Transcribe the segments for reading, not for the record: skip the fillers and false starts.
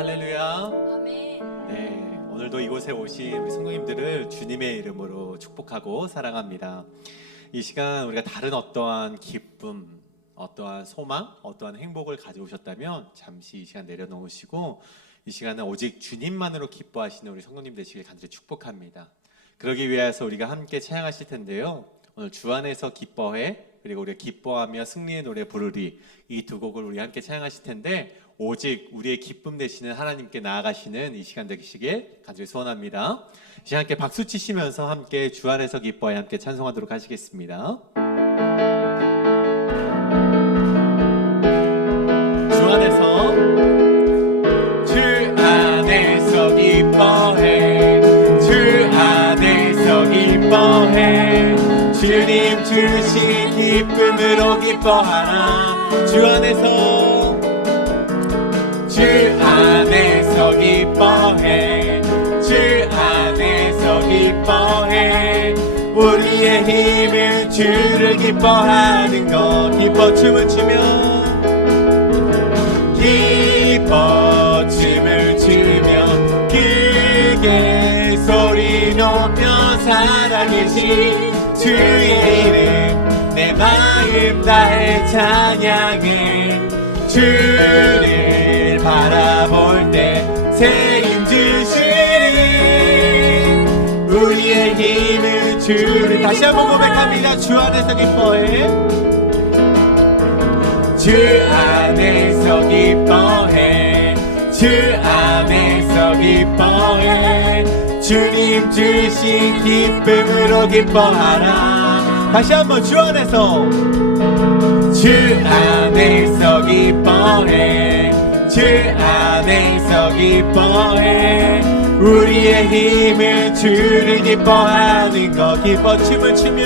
할렐루야. 아멘. 네, 오늘도 이곳에 오신 우리 성도님들을 주님의 이름으로 축복하고 사랑합니다. 이 시간 우리가 다른 어떠한 기쁨, 어떠한 소망, 어떠한 행복을 가져오셨다면 잠시 이 시간 내려놓으시고 이 시간은 오직 주님만으로 기뻐하시는 우리 성도님 되시길 간절히 축복합니다. 그러기 위해서 우리가 함께 찬양하실 텐데요. 오늘 주 안에서 기뻐해, 그리고 우리가 기뻐하며 승리의 노래 부르리, 이 두 곡을 우리 함께 찬양하실 텐데 오직 우리의 기쁨 되시는 하나님께 나아가시는 이 시간 되시길 간절히 소원합니다. 이 시간 함께 박수 치시면서 함께 주 안에서 기뻐해 함께 찬송하도록 하시겠습니다. 주 안에서 기뻐해, 주 안에서 기뻐해, 주님 주신 기쁨으로 기뻐하라. 주 안에서 기뻐해, 주 안에서 기뻐해, 우리의 힘은 주를 기뻐하는 것. 기뻐 춤을 추며 기뻐 춤을 추며 크게 소리 높여 살아계신 주의 이름 내 마음 다해 찬양해. 주를 바라볼 때 새 힘 주시리. 우리의 힘은 주를 다시 한번 고백합니다. 주 안에서 기뻐해, 주 안에서 기뻐해, 주 안에서 기뻐해, 주님 주신 기쁨으로 기뻐하라. 다시 한번 주 안에서 기뻐해, 주 안에서 기뻐해, 우리의 힘은 주를 기뻐하는 것. 기뻐 춤을 추며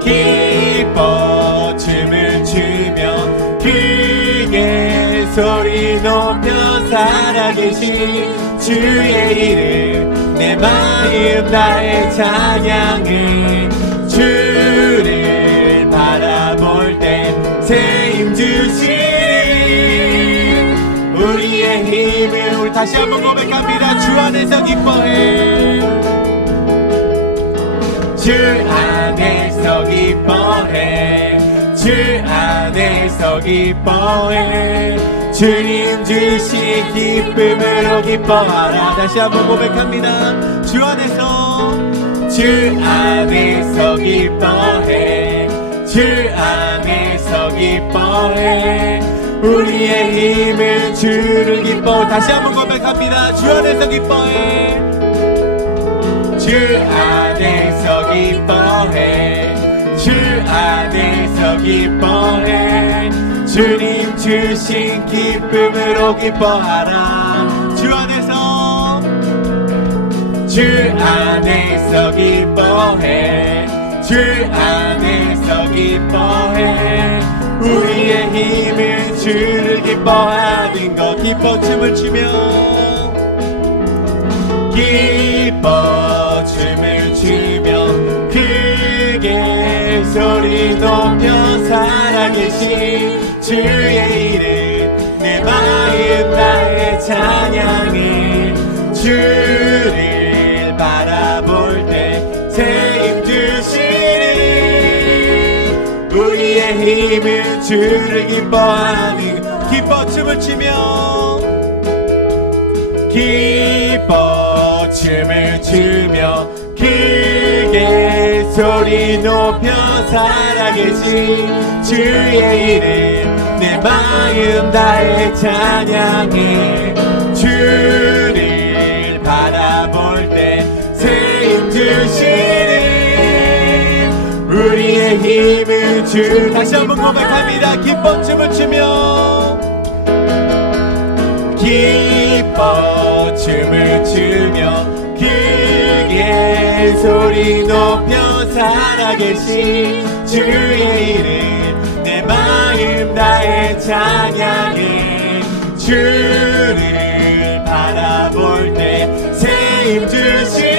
기뻐 춤을 추며 크게 소리 높여 살아계신 주의 이름 내 마음 다해 찬양해. 주를 바라볼 때 새 힘 주시리. 우리의 힘을 우리 다시 한번 고백합니다. 주 안에서 기뻐해, 주 안에서 기뻐해, 주 안에서 기뻐해, 주님 주신 기쁨으로 기뻐하라. 다시 한번 고백합니다. 주 안에서 기뻐해, 주 안에서 기뻐해, 우리의 힘은 주를 기뻐. 다시 한번 고백합니다. 주 안에서 기뻐해, 주 안에서 기뻐해, 주 안에서 기뻐해, 주님 주신 기쁨으로 기뻐하라. 주 안에서 기뻐해, 주 안에서 기뻐해, 우리의 힘은 주를 기뻐하는 것. 기뻐 춤을 추며 기뻐 춤을 추며 크게 소리 높여 살아계신 주의 이름 내 마음 다해 찬양해. 주를 바라볼 때 새 힘 주시리. 우리의 힘은 주를 기뻐하는 것. 기뻐 춤을 추며 기뻐 춤을 추며 크게 소리 높여 살아계신 주의 이름 내 마음 다해 찬양해. 주를 바라볼 때 새 힘 주시리. 우리의 힘은 주. 다시 한번 고백합니다. 기뻐 춤을 추며 기뻐 춤을 추며 크게 소리 높여 살아계신 주의 이름 내 마음 다해 찬양해. 주를 바라볼 때 새 힘 주시리.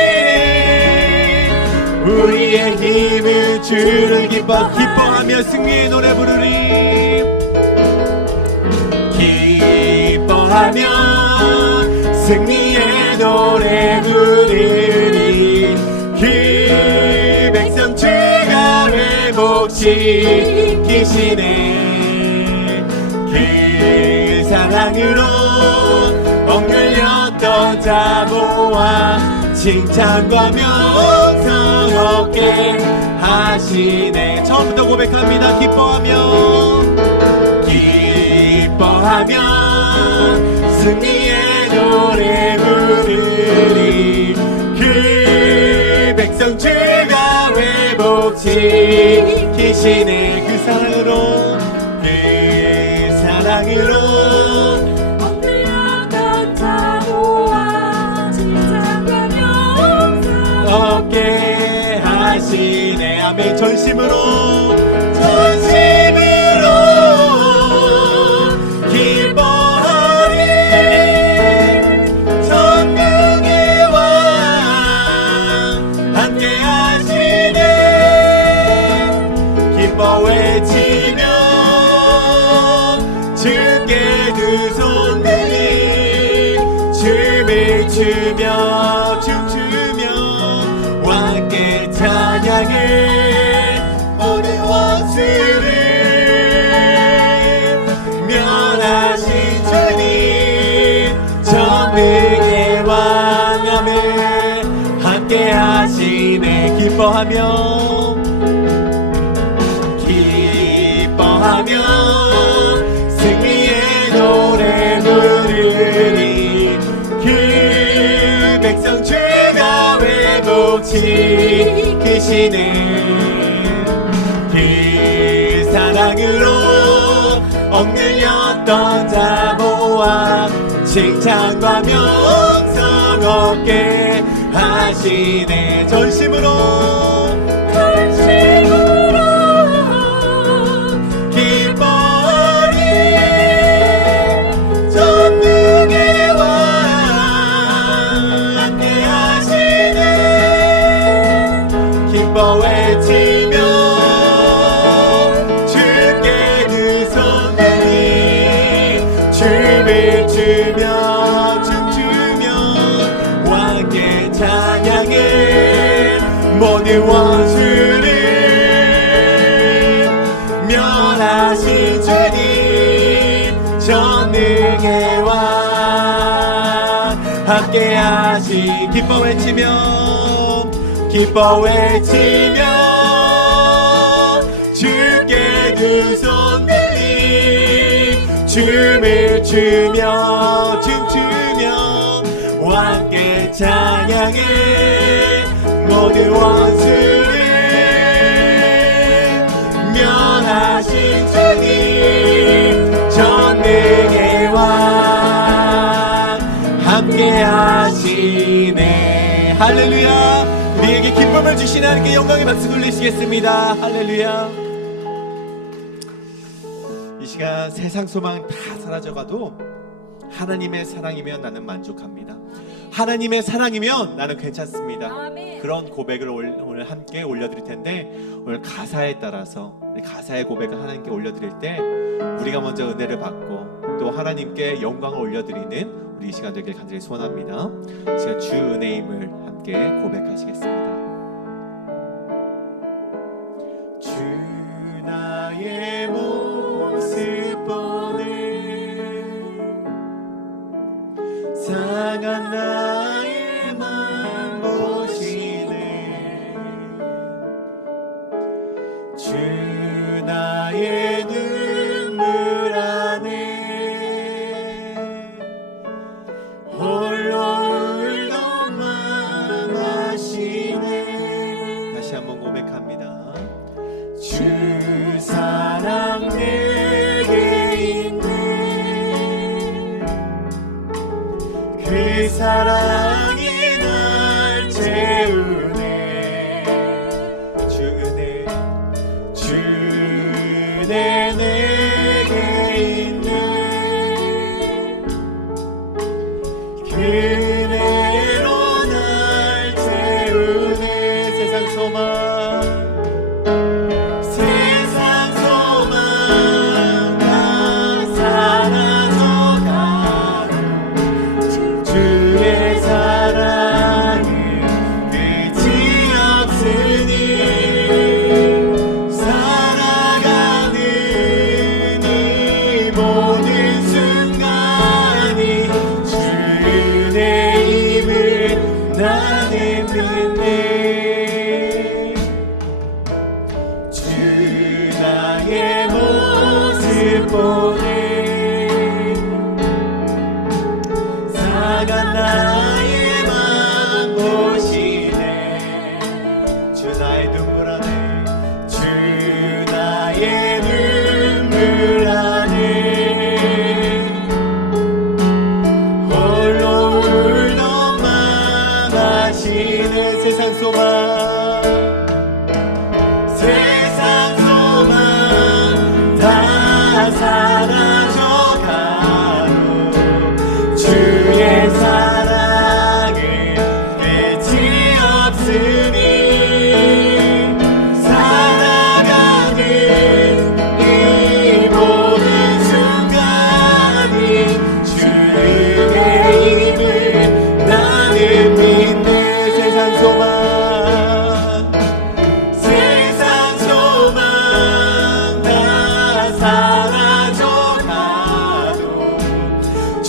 우리의 힘은 주를 기뻐하며 승리의 노래 부르리. 기뻐 기뻐하며 승리의 노래 부르니 그 백성 주가 회복시키시네. 그 사랑으로 억눌렸던 자 모아 칭찬과 명성 얻게 하시네. 처음부터 고백합니다. 기뻐하며 승리의 노래 부르리 그 백성 주가 회복시키시네. 그 사랑으로 억눌렸던 자 모아 칭찬과 명성 얻게 하시네. 아멘. 전심으로 기뻐하리. 천국의 왕 함께 하시네. 기뻐 외치며 주께 두 손 들이 춤을 추며 춤추며 왕께 찬양해. 모든 원수를 면하신 주님 전능의 왕함에 함께 하시네. 기뻐하며 승리의 노래 부르니 그 백성 주가 회복시키시네. 그 사랑으로 억눌렸던 자 모아 칭찬과 명성 얻게 하시네. 전심으로 기뻐하리. 전능의 왕 함께 하시네. 기뻐 외치며 주께 두 손 들이 춤을 추며 춤추며 왕께 찬양해. 모든 원수를 면하신 주님 전능의 왕 함께 하시. 기뻐 외치며 주께 두 손 들이 춤을 추며 춤추며 왕께 찬양해. 모든 원수를 면하신 주님 전능의 왕 함께 하시네. 할렐루야. 우리에게 기쁨을 주신 하나님께 영광의 박수 돌리시겠습니다. 할렐루야. 이 시간 세상 소망 다 사라져가도 하나님의 사랑이면 나는 만족합니다. 하나님의 사랑이면 나는 괜찮습니다. 아멘. 그런 고백을 오늘 함께 올려드릴 텐데, 오늘 가사에 따라서 우리 가사의 고백을 하나님께 올려드릴 때 우리가 먼저 은혜를 받고 또 하나님께 영광을 올려드리는 우리 이 시간 되길 간절히 소원합니다. 제가 주 은혜임을 함께 고백하시겠습니다. 주 나의 모습 보는 상한 나의 맘 보시네. 주 나의 눈물 안에 홀로 울던 맘 아시네. 다시 한번 고백합니다. 주 사랑 내게 있네. 그 사랑이 날 채우네. 주 은혜 내게 있네. 그 은혜로 날 채우네. 세상 소망 다 사라져가도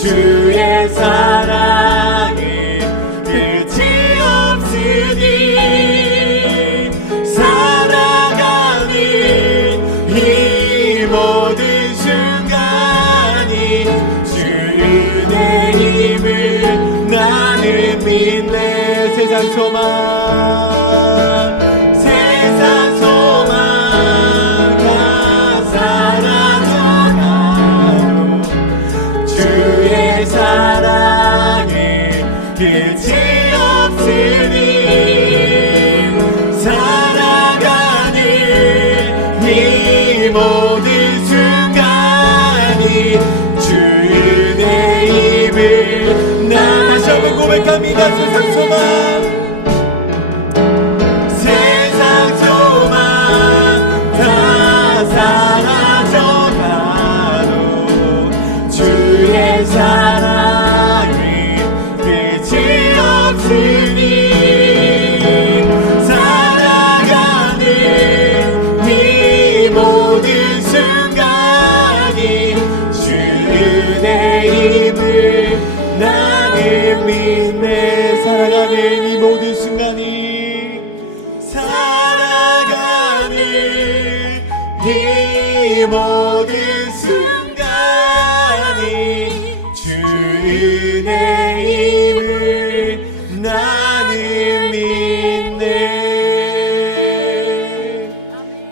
주의 사랑이 끝이 없으니 살아가는 이 모든 순간이 주 은혜임을 나는 믿네. 세상 소망 다 사라져가도 주의 사랑에 끝이 없으니 살아가는 이 모든 순간이 주 은혜임을 나 다시 한번 고백합니다. 세상 소망 다 사라져가도 주의 사랑이 끝이 없으니 살아가는 이 모든 순간이 주 은혜임을 나는 믿네. 살아가는 이 모든 순간이 살아가는 이 모든 순간이 주 은혜임을 나는 믿네.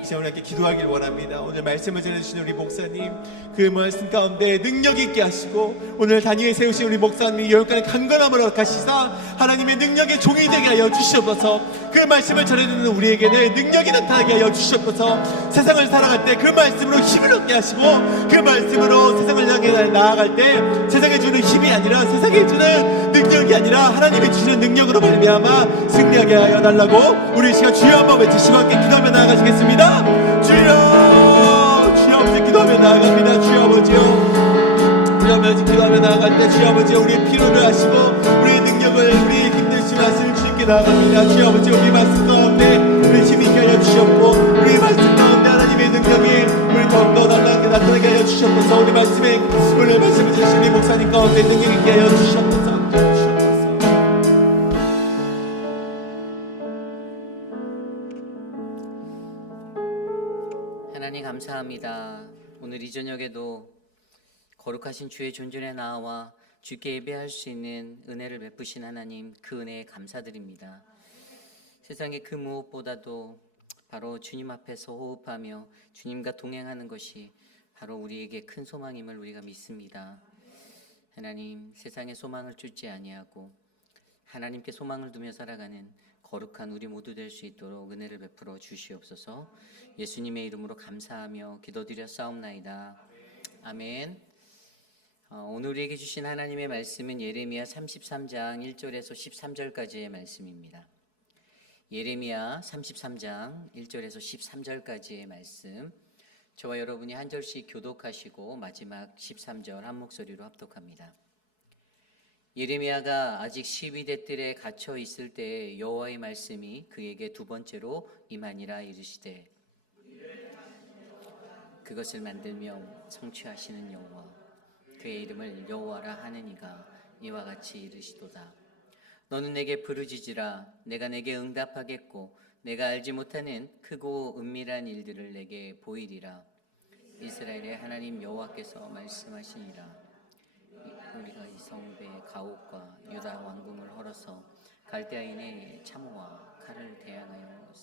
이제 우리 함께 기도하길 원합니다. 오늘 말씀을 전해주신 우리 목사님, 그 말씀 가운데 능력 있게 하시고 오늘 단위에 세우신 우리 목사님이 열간의 강건함을 허락하시사 하나님의 능력의 종이 되게 하여 주시옵소서. 그 말씀을 전해주는 우리에게는 능력이 나타나게 하여 주시옵소서. 세상을 살아갈 때 그 말씀으로 힘을 얻게 하시고 그 말씀으로 세상을 향해 나아갈 때 세상에 주는 힘이 아니라 세상에 주는 능력이 아니라 하나님이 주시는 능력으로 말미암아 승리하게 하여 달라고 우리 시간 주여 한번 외치시고 함께 기도하며 나아가시겠습니다. 주여, 주여 아버지 기도하며 나아갑니다. 주여 아버지요, 주여 아버지 기도하며 나아갈 때 주여 아버지 우리의 필요를 아시고 우리의 능력을 우리의 힘드심을 아시는 주님께 나아갑니다. 주여 아버지 우리 말씀 가운데 우리 힘이 있게 하여 주셨고 우리 말씀 가운데 하나님의 능력이 우리 더욱더 나타나게 하여 주셨소서. 우리 말씀에 오늘 말씀을 주신 우리 목사님 가운데 능력 있게 하여 주셨소서. 하나님 감사합니다. 오늘 이 저녁에도 거룩하신 주의 존전에 나와 주께 예배할 수 있는 은혜를 베푸신 하나님, 그 은혜에 감사드립니다. 세상의 그 무엇보다도 바로 주님 앞에서 호흡하며 주님과 동행하는 것이 바로 우리에게 큰 소망임을 우리가 믿습니다. 하나님, 세상에 소망을 주지 아니하고 하나님께 소망을 두며 살아가는 거룩한 우리 모두 될 수 있도록 은혜를 베풀어 주시옵소서. 예수님의 이름으로 감사하며 기도드려 싸움나이다. 아멘. 오늘 우리에게 주신 하나님의 말씀은 예레미야 33장 1절에서 13절까지의 말씀입니다. 예레미야 33장 1절에서 13절까지의 말씀, 저와 여러분이 한 절씩 교독하시고 마지막 13절 한 목소리로 합독합니다. 예레미야가 아직 시위대 뜰에 갇혀 있을 때 여호와의 말씀이 그에게 두 번째로 임하니라. 이르시되 그것을 만들며 성취하시는 여호와, 그의 이름을 여호와라 하느니가 이와 같이 이르시도다. 너는 내게 부르짖으라. 내가 내게 응답하겠고 내가 알지 못하는 크고 은밀한 일들을 내게 보이리라. 이스라엘의 하나님 여호와께서 말씀하시니라. 우리가 이 성읍의 가옥과 유다 왕궁을 헐어서 갈대아인의 참호와 칼을 대항하여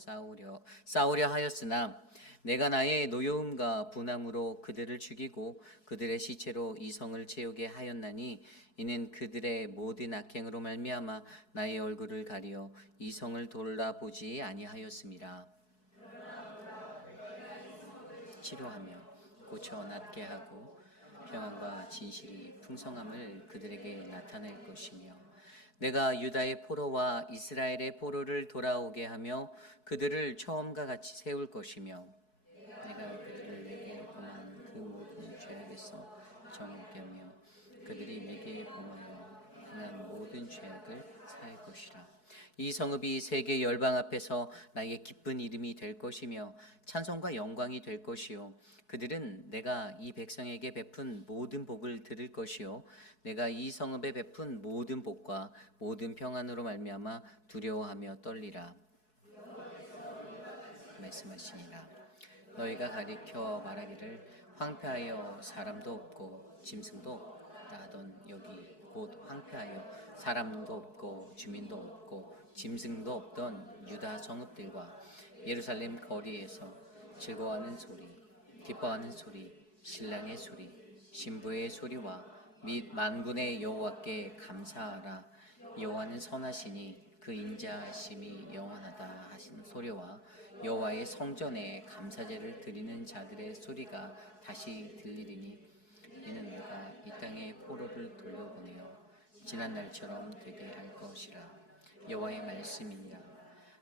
싸우려 하였으나 내가 나의 노여움과 분함으로 그들을 죽이고 그들의 시체로 이 성을 채우게 하였나니 이는 그들의 모든 악행으로 말미암아 나의 얼굴을 가리어 이 성을 돌아보지 아니하였음이라. 치료하며 고쳐 낫게 하고 평안과 진실이 풍성함을 그들에게 나타낼 것이며 내가 유다의 포로와 이스라엘의 포로를 돌아오게 하며 그들을 처음과 같이 세울 것이며 내가 그들을 내게 범한 그 모든 죄악에서 정욕게 하며 그들이 내게 범하여 행한 모든 죄악을 사할 것이라. 이 성읍이 세계 열방 앞에서 나에게 기쁜 이름이 될 것이며 찬송과 영광이 될 것이요 그들은 내가 이 백성에게 베푼 모든 복을 들을 것이요 내가 이 성읍에 베푼 모든 복과 모든 평안으로 말미암아 두려워하며 떨리라 말씀하시니라. 너희가 가리켜 말하기를 황폐하여 사람도 없고 짐승도 없다 하던 여기 곧 황폐하여 사람도 없고 주민도 없고 짐승도 없던 유다 성읍들과 예루살렘 거리에서 즐거워하는 소리, 기뻐하는 소리, 신랑의 소리, 신부의 소리와 및 만군의 여호와께 감사하라. 여호와는 선하시니 그 인자하심이 영원하다 하신 소리와 여호와의 성전에 감사제를 드리는 자들의 소리가 다시 들리리니 이는 내가 이 땅에 포로를 돌려보내어 지난 날처럼 되게 할 것이라. 여호와의 말씀이니라.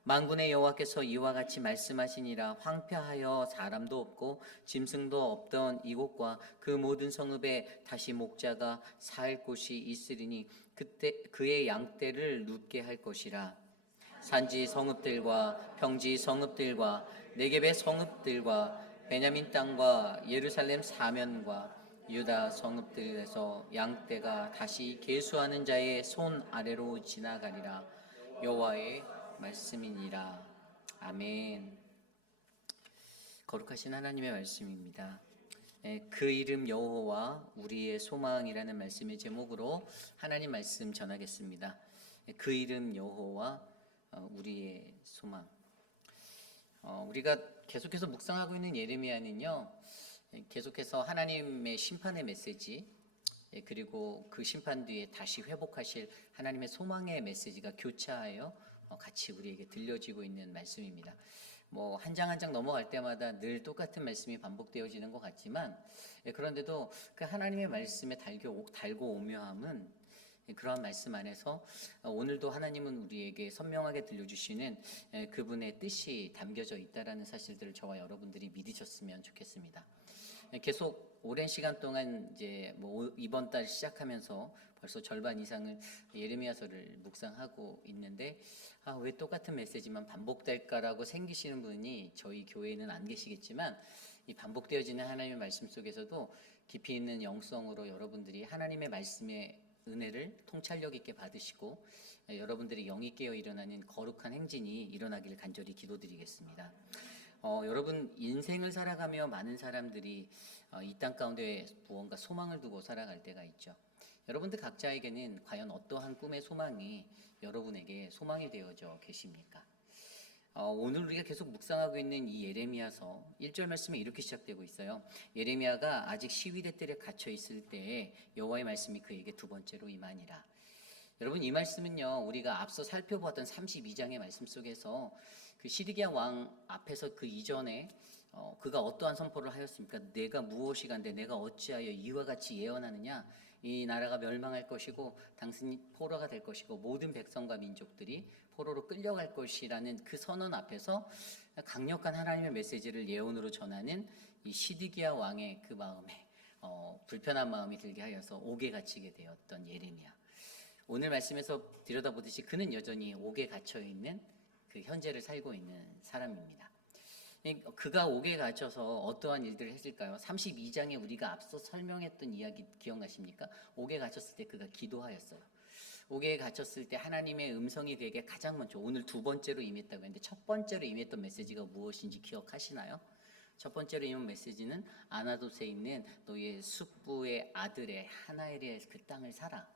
만군의 여호와께서 이와 같이 말씀하시니라. 황폐하여 사람도 없고 짐승도 없던 이곳과 그 모든 성읍에 다시 목자가 살 곳이 있으리니 그때 그의 양떼를 눕게 할 것이라. 산지 성읍들과 평지 성읍들과 네겝의 성읍들과 베냐민 땅과 예루살렘 사면과 유다 성읍들에서 양떼가 다시 계수하는 자의 손 아래로 지나가리라. 여호와의 말씀이니라. 아멘. 거룩하신 하나님의 말씀입니다. 그 이름 여호와 우리의 소망이라는 말씀의 제목으로 하나님 말씀 전하겠습니다. 그 이름 여호와 우리의 소망. 우리가 계속해서 묵상하고 있는 예레미야는요, 계속해서 하나님의 심판의 메시지, 그리고 그 심판 뒤에 다시 회복하실 하나님의 소망의 메시지가 교차하여 같이 우리에게 들려지고 있는 말씀입니다. 뭐 한 장 한 장 넘어갈 때마다 늘 똑같은 말씀이 반복되어지는 것 같지만, 그런데도 그 하나님의 말씀에 달고 오묘함은 그러한 말씀 안에서 오늘도 하나님은 우리에게 선명하게 들려주시는 그분의 뜻이 담겨져 있다라는 사실들을 저와 여러분들이 믿으셨으면 좋겠습니다. 계속 오랜 시간 동안 이제 뭐 이번 달 시작하면서 벌써 절반 이상을 예레미야서를 묵상하고 있는데 왜 똑같은 메시지만 반복될까라고 생기시는 분이 저희 교회에는 안 계시겠지만 이 반복되어지는 하나님의 말씀 속에서도 깊이 있는 영성으로 여러분들이 하나님의 말씀의 은혜를 통찰력 있게 받으시고 여러분들이 영이 깨어 일어나는 거룩한 행진이 일어나기를 간절히 기도드리겠습니다. 여러분 인생을 살아가며 많은 사람들이 이 땅 가운데 무언가 소망을 두고 살아갈 때가 있죠. 여러분들 각자에게는 과연 어떠한 꿈의 소망이 여러분에게 소망이 되어져 계십니까? 오늘 우리가 계속 묵상하고 있는 이 예레미야서 1절 말씀에 이렇게 시작되고 있어요. 예레미야가 아직 시위대 뜰에 갇혀 있을 때에 여호와의 말씀이 그에게 두 번째로 임하니라. 여러분 이 말씀은요 우리가 앞서 살펴보았던 32장의 말씀 속에서 그 시드기야 왕 앞에서 그 이전에 그가 어떠한 선포를 하였습니까? 내가 무엇이간데 내가 어찌하여 이와 같이 예언하느냐? 이 나라가 멸망할 것이고 당신이 포로가 될 것이고 모든 백성과 민족들이 포로로 끌려갈 것이라는 그 선언 앞에서 강력한 하나님의 메시지를 예언으로 전하는 이 시드기야 왕의 그 마음에 불편한 마음이 들게 하여서 옥에 갇히게 되었던 예레미야. 오늘 말씀에서 들여다보듯이 그는 여전히 옥에 갇혀 있는 그 현재를 살고 있는 사람입니다. 그가 옥에 갇혀서 어떠한 일들을 했을까요? 32장에 우리가 앞서 설명했던 이야기 기억나십니까? 옥에 갇혔을 때 그가 기도하였어요. 옥에 갇혔을 때 하나님의 음성이 그에게 가장 먼저 오늘 두 번째로 임했다고 했는데 첫 번째로 임했던 메시지가 무엇인지 기억하시나요? 첫 번째로 임한 메시지는 아나돗에 있는 너의 숙부의 아들의 하나엘의 그 땅을 사라.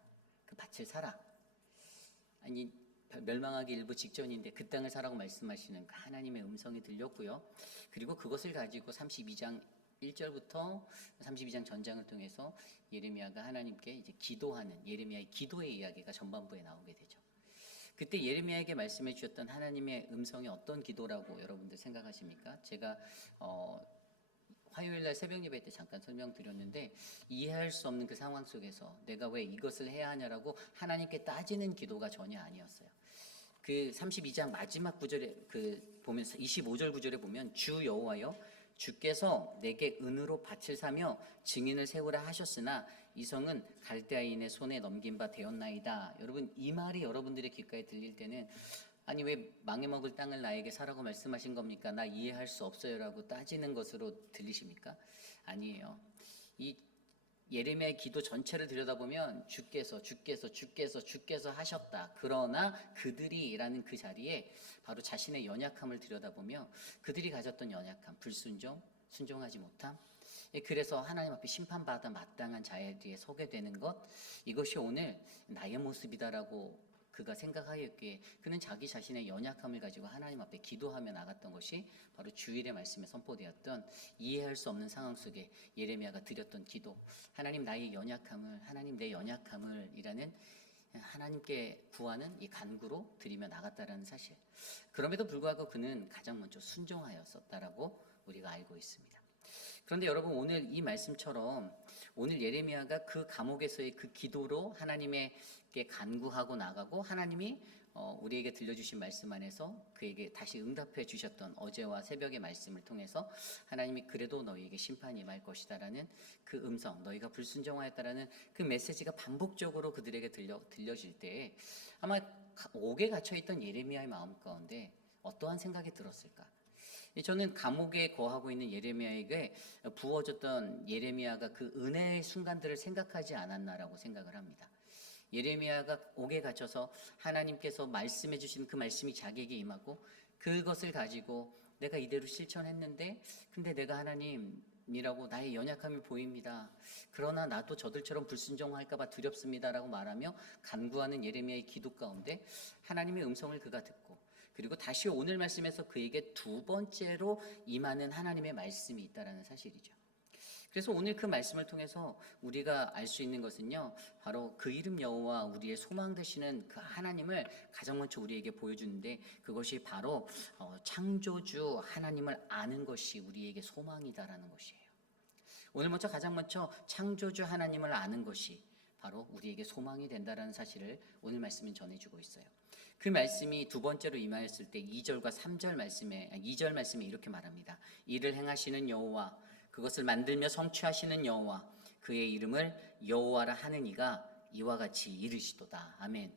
그 밭을 사라. 아니 멸망하기 일부 직전인데 그 땅을 사라고 말씀하시는 그 하나님의 음성이 들렸고요. 그리고 그것을 가지고 32장 1절부터 32장 전장을 통해서 예레미야가 하나님께 이제 기도하는 예레미야의 기도의 이야기가 전반부에 나오게 되죠. 그때 예레미야에게 말씀해 주셨던 하나님의 음성이 어떤 기도라고 여러분들 생각하십니까? 제가 화요일날 새벽 예배 때 잠깐 설명드렸는데 이해할 수 없는 그 상황 속에서 내가 왜 이것을 해야 하냐라고 하나님께 따지는 기도가 전혀 아니었어요. 그 32장 마지막 구절에 보면 25절 구절에 보면 주 여호와여 주께서 내게 은으로 밭을 사며 증인을 세우라 하셨으나 이 성은 갈대아인의 손에 넘긴 바 되었나이다. 여러분 이 말이 여러분들의 귓가에 들릴 때는 아니 왜 망해먹을 땅을 나에게 사라고 말씀하신 겁니까? 나 이해할 수 없어요라고 따지는 것으로 들리십니까? 아니에요. 이 예레미야의 기도 전체를 들여다보면 주께서 하셨다. 그러나 그들이라는 그 자리에 바로 자신의 연약함을 들여다보며 그들이 가졌던 연약함, 불순종, 순종하지 못함, 그래서 하나님 앞에 심판받아 마땅한 자리에 서게 되는 것, 이것이 오늘 나의 모습이다라고 그가 생각하였기에 그는 자기 자신의 연약함을 가지고 하나님 앞에 기도하며 나갔던 것이 바로 주일의 말씀에 선포되었던 이해할 수 없는 상황 속에 예레미야가 드렸던 기도, 하나님 나의 연약함을, 하나님 내 연약함을 이라는 하나님께 구하는 이 간구로 드리며 나갔다라는 사실. 그럼에도 불구하고 그는 가장 먼저 순종하였었다라고 우리가 알고 있습니다. 그런데 여러분, 오늘 이 말씀처럼 오늘 예레미야가 그 감옥에서의 그 기도로 하나님께 간구하고 나가고 하나님이 우리에게 들려주신 말씀 안에서 그에게 다시 응답해 주셨던 어제와 새벽의 말씀을 통해서 하나님이 그래도 너희에게 심판이 임할 것이다라는 그 음성, 너희가 불순종하였다라는 그 메시지가 반복적으로 그들에게 들려질 때에 아마 옥에 갇혀있던 예레미야의 마음 가운데 어떠한 생각이 들었을까? 저는 감옥에 거하고 있는 예레미야에게 부어졌던 예레미야가 그 은혜의 순간들을 생각하지 않았나라고 생각을 합니다. 예레미야가 옥에 갇혀서 하나님께서 말씀해 주신 그 말씀이 자기에게 임하고 그것을 가지고 내가 이대로 실천했는데 근데 내가 하나님이라고 나의 연약함이 보입니다. 그러나 나도 저들처럼 불순종할까 봐 두렵습니다라고 말하며 간구하는 예레미야의 기도 가운데 하나님의 음성을 그가 듣고 그리고 다시 오늘 말씀에서 그에게 두 번째로 임하는 하나님의 말씀이 있다라는 사실이죠. 그래서 오늘 그 말씀을 통해서 우리가 알 수 있는 것은요, 바로 그 이름 여호와 우리의 소망 되시는 그 하나님을 가장 먼저 우리에게 보여주는데 그것이 바로 창조주 하나님을 아는 것이 우리에게 소망이다라는 것이에요. 오늘 가장 먼저 창조주 하나님을 아는 것이 바로 우리에게 소망이 된다라는 사실을 오늘 말씀은 전해주고 있어요. 그 말씀이 두 번째로 임하였을 때 2절과 3절 말씀에 2절 말씀에 이렇게 말합니다. 이를 행하시는 여호와 그것을 만들며 성취하시는 여호와 그의 이름을 여호와라 하는 이가 이와 같이 이르시도다. 아멘.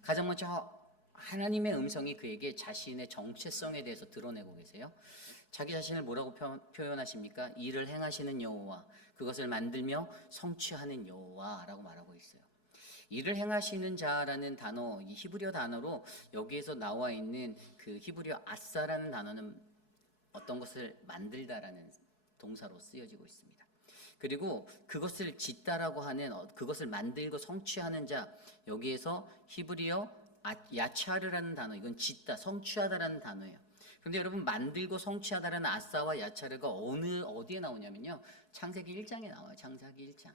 가장 먼저 하나님의 음성이 그에게 자신의 정체성에 대해서 드러내고 계세요. 자기 자신을 뭐라고 표현하십니까? 이를 행하시는 여호와 그것을 만들며 성취하는 여호와라고 말하고 있어요. 이를 행하시는 자라는 단어, 이 히브리어 단어로 여기에서 나와 있는 그 히브리어 아사라는 단어는 어떤 것을 만들다라는 동사로 쓰여지고 있습니다. 그리고 그것을 짓다라고 하는 그것을 만들고 성취하는 자, 여기에서 히브리어 야차르라는 단어, 이건 짓다, 성취하다라는 단어예요. 그런데 여러분, 만들고 성취하다라는 아사와 야차르가 어디에 나오냐면요, 창세기 1장에 나와요. 창세기 1장.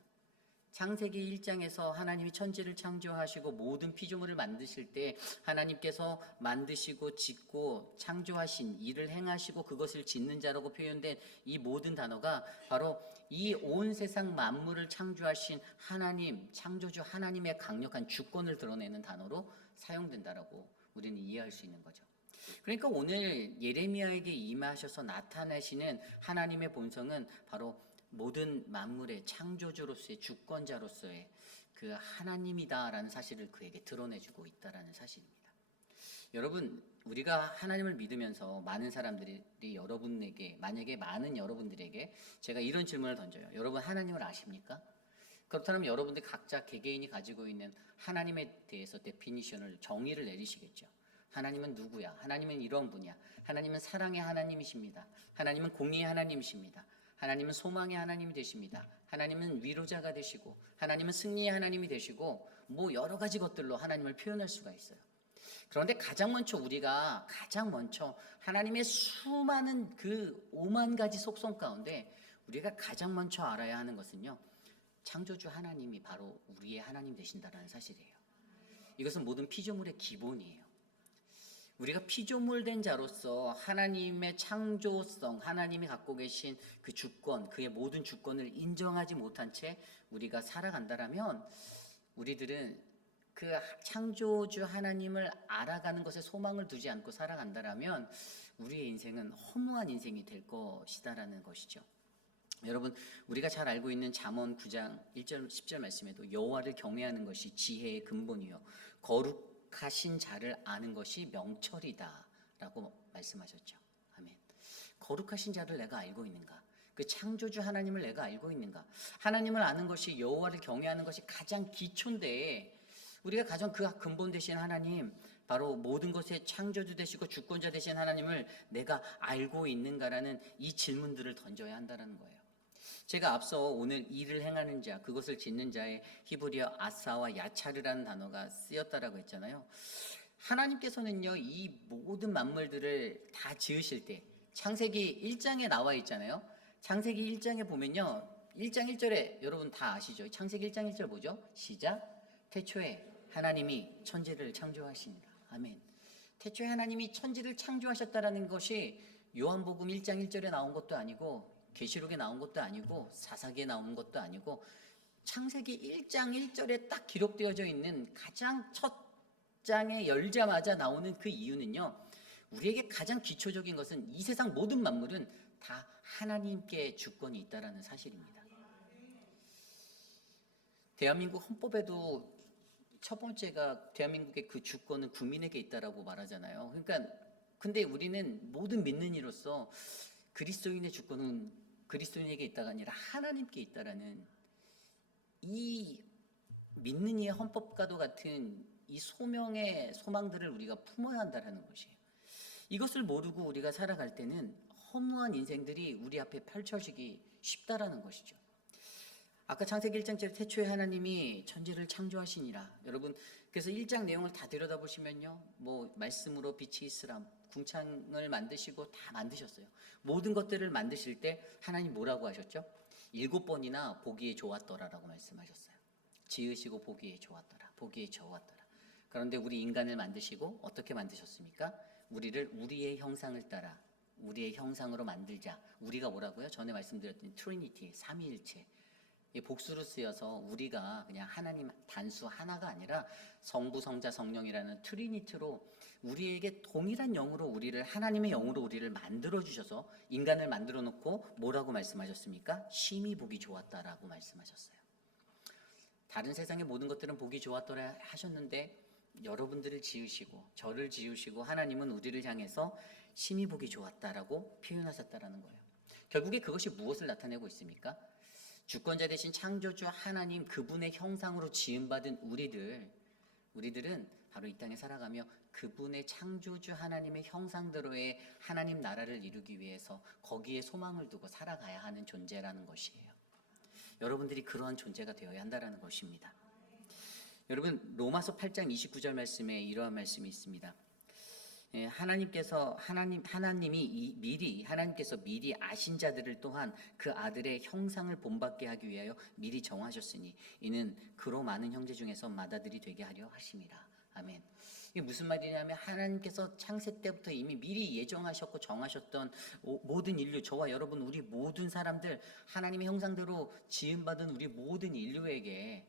창세기 1장에서 하나님이 천지를 창조하시고 모든 피조물을 만드실 때 하나님께서 만드시고 짓고 창조하신 일을 행하시고 그것을 짓는 자라고 표현된 이 모든 단어가 바로 이 온 세상 만물을 창조하신 하나님, 창조주 하나님의 강력한 주권을 드러내는 단어로 사용된다라고 우리는 이해할 수 있는 거죠. 그러니까 오늘 예레미야에게 임하셔서 나타내시는 하나님의 본성은 바로 모든 만물의 창조주로서의 주권자로서의 그 하나님이다라는 사실을 그에게 드러내주고 있다라는 사실입니다. 여러분, 우리가 하나님을 믿으면서 많은 사람들이 여러분에게, 만약에 많은 여러분들에게 제가 이런 질문을 던져요. 여러분 하나님을 아십니까? 그렇다면 여러분들 각자 개개인이 가지고 있는 하나님에 대해서 데피니션을, 정의를 내리시겠죠. 하나님은 누구야? 하나님은 이런 분이야. 하나님은 사랑의 하나님이십니다. 하나님은 공의의 하나님이십니다. 하나님은 소망의 하나님이 되십니다. 하나님은 위로자가 되시고 하나님은 승리의 하나님이 되시고 뭐 여러 가지 것들로 하나님을 표현할 수가 있어요. 그런데 우리가 가장 먼저 하나님의 수많은 그 5만 가지 속성 가운데 우리가 가장 먼저 알아야 하는 것은요, 창조주 하나님이 바로 우리의 하나님 되신다는 사실이에요. 이것은 모든 피조물의 기본이에요. 우리가 피조물된 자로서 하나님의 창조성, 하나님이 갖고 계신 그 주권, 그의 모든 주권을 인정하지 못한 채 우리가 살아간다라면 우리들은 그 창조주 하나님을 알아가는 것에 소망을 두지 않고 살아간다라면 우리의 인생은 허무한 인생이 될 것이다라는 것이죠. 여러분, 우리가 잘 알고 있는 잠언 9장 1절 10절 말씀에도 여호와를 경외하는 것이 지혜의 근본이요 거룩하신 자를 아는 것이 명철이다라고 말씀하셨죠. 아멘. 거룩하신 자를 내가 알고 있는가? 그 창조주 하나님을 내가 알고 있는가? 하나님을 아는 것이, 여호와를 경외하는 것이 가장 기초인데, 우리가 가장 그 근본 되신 하나님, 바로 모든 것의 창조주 되시고 주권자 되신 하나님을 내가 알고 있는가라는 이 질문들을 던져야 한다는 거예요. 제가 앞서 오늘 일을 행하는 자, 그것을 짓는 자의 히브리어 아사와 야차르라는 단어가 쓰였다라고 했잖아요. 하나님께서는요, 이 모든 만물들을 다 지으실 때, 창세기 1장에 나와 있잖아요. 창세기 1장에 보면요, 1장 1절에 여러분 다 아시죠? 창세기 1장 1절 뭐죠? 시작. 태초에 하나님이 천지를 창조하시니라. 아멘. 태초에 하나님이 천지를 창조하셨다라는 것이 요한복음 1장 1절에 나온 것도 아니고, 계시록에 나온 것도 아니고, 사사기에 나온 것도 아니고, 창세기 1장 1절에 딱 기록되어져 있는 가장 첫 장에 열자마자 나오는 그 이유는요, 우리에게 가장 기초적인 것은 이 세상 모든 만물은 다 하나님께 주권이 있다라는 사실입니다. 대한민국 헌법에도 첫 번째가 대한민국의 그 주권은 국민에게 있다라고 말하잖아요. 그러니까 근데 우리는 모든 믿는 이로서 그리스도인의 주권은 그리스도인에게 있다가 아니라 하나님께 있다라는 이 믿는 이의 헌법과도 같은 이 소명의 소망들을 우리가 품어야 한다라는 것이에요. 이것을 모르고 우리가 살아갈 때는 허무한 인생들이 우리 앞에 펼쳐지기 쉽다라는 것이죠. 아까 창세기 1장째 태초에 하나님이 천지를 창조하시니라. 여러분, 그래서 1장 내용을 다 들여다보시면요, 뭐 말씀으로 빛이 있으라, 궁창을 만드시고 다 만드셨어요. 모든 것들을 만드실 때 하나님 뭐라고 하셨죠? 7번이나 보기에 좋았더라라고 말씀하셨어요. 지으시고 보기에 좋았더라, 보기에 좋았더라. 그런데 우리 인간을 만드시고 어떻게 만드셨습니까? 우리를 우리의 형상을 따라 우리의 형상으로 만들자. 우리가 뭐라고요? 전에 말씀드렸던 트리니티, 삼위일체. 복수로 쓰여서 우리가 그냥 하나님 단수 하나가 아니라 성부, 성자, 성령이라는 트리니티로 우리에게 동일한 영으로 우리를, 하나님의 영으로 우리를 만들어 주셔서 인간을 만들어 놓고 뭐라고 말씀하셨습니까? 심히 보기 좋았다라고 말씀하셨어요. 다른 세상의 모든 것들은 보기 좋았더라 하셨는데, 여러분들을 지으시고 저를 지으시고 하나님은 우리를 향해서 심히 보기 좋았다라고 표현하셨다라는 거예요. 결국에 그것이 무엇을 나타내고 있습니까? 주권자 되신 창조주 하나님, 그분의 형상으로 지음받은 우리들은 바로 이 땅에 살아가며 그분의 창조주 하나님의 형상대로의 하나님 나라를 이루기 위해서 거기에 소망을 두고 살아가야 하는 존재라는 것이에요. 여러분들이 그러한 존재가 되어야 한다는 것입니다. 여러분, 로마서 8장 29절 말씀에 이러한 말씀이 있습니다. 하나님께서 미리 아신 자들을 또한 그 아들의 형상을 본받게 하기 위하여 미리 정하셨으니 이는 그로 많은 형제 중에서 맏아들이 되게 하려 하심이라. 아멘. 이게 무슨 말이냐면, 하나님께서 창세 때부터 이미 미리 예정하셨고 정하셨던 모든 인류, 저와 여러분, 우리 모든 사람들, 하나님의 형상대로 지음받은 우리 모든 인류에게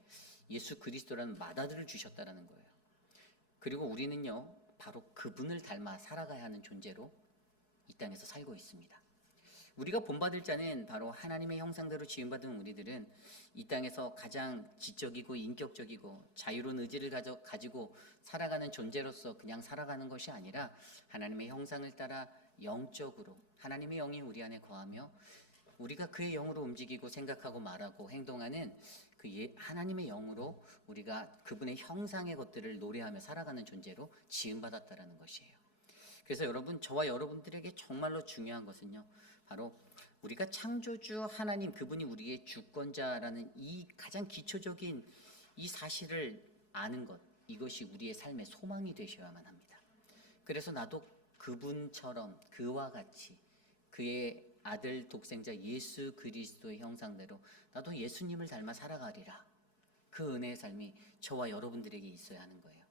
예수 그리스도라는 맏아들을 주셨다라는 거예요. 그리고 우리는요, 바로 그분을 닮아 살아가야 하는 존재로 이 땅에서 살고 있습니다. 우리가 본받을 자는 바로 하나님의 형상대로 지음받은 우리들은 이 땅에서 가장 지적이고 인격적이고 자유로운 의지를 가지고 살아가는 존재로서 그냥 살아가는 것이 아니라 하나님의 형상을 따라 영적으로 하나님의 영이 우리 안에 거하며 우리가 그의 영으로 움직이고 생각하고 말하고 행동하는 그 하나님의 영으로 우리가 그분의 형상의 것들을 노래하며 살아가는 존재로 지음받았다라는 것이에요. 그래서 여러분, 저와 여러분들에게 정말로 중요한 것은요, 바로 우리가 창조주 하나님, 그분이 우리의 주권자라는 이 가장 기초적인 이 사실을 아는 것, 이것이 우리의 삶의 소망이 되셔야만 합니다. 그래서 나도 그분처럼, 그와 같이 그의 아들 독생자 예수 그리스도의 형상대로 나도 예수님을 닮아 살아가리라. 그 은혜의 삶이 저와 여러분들에게 있어야 하는 거예요.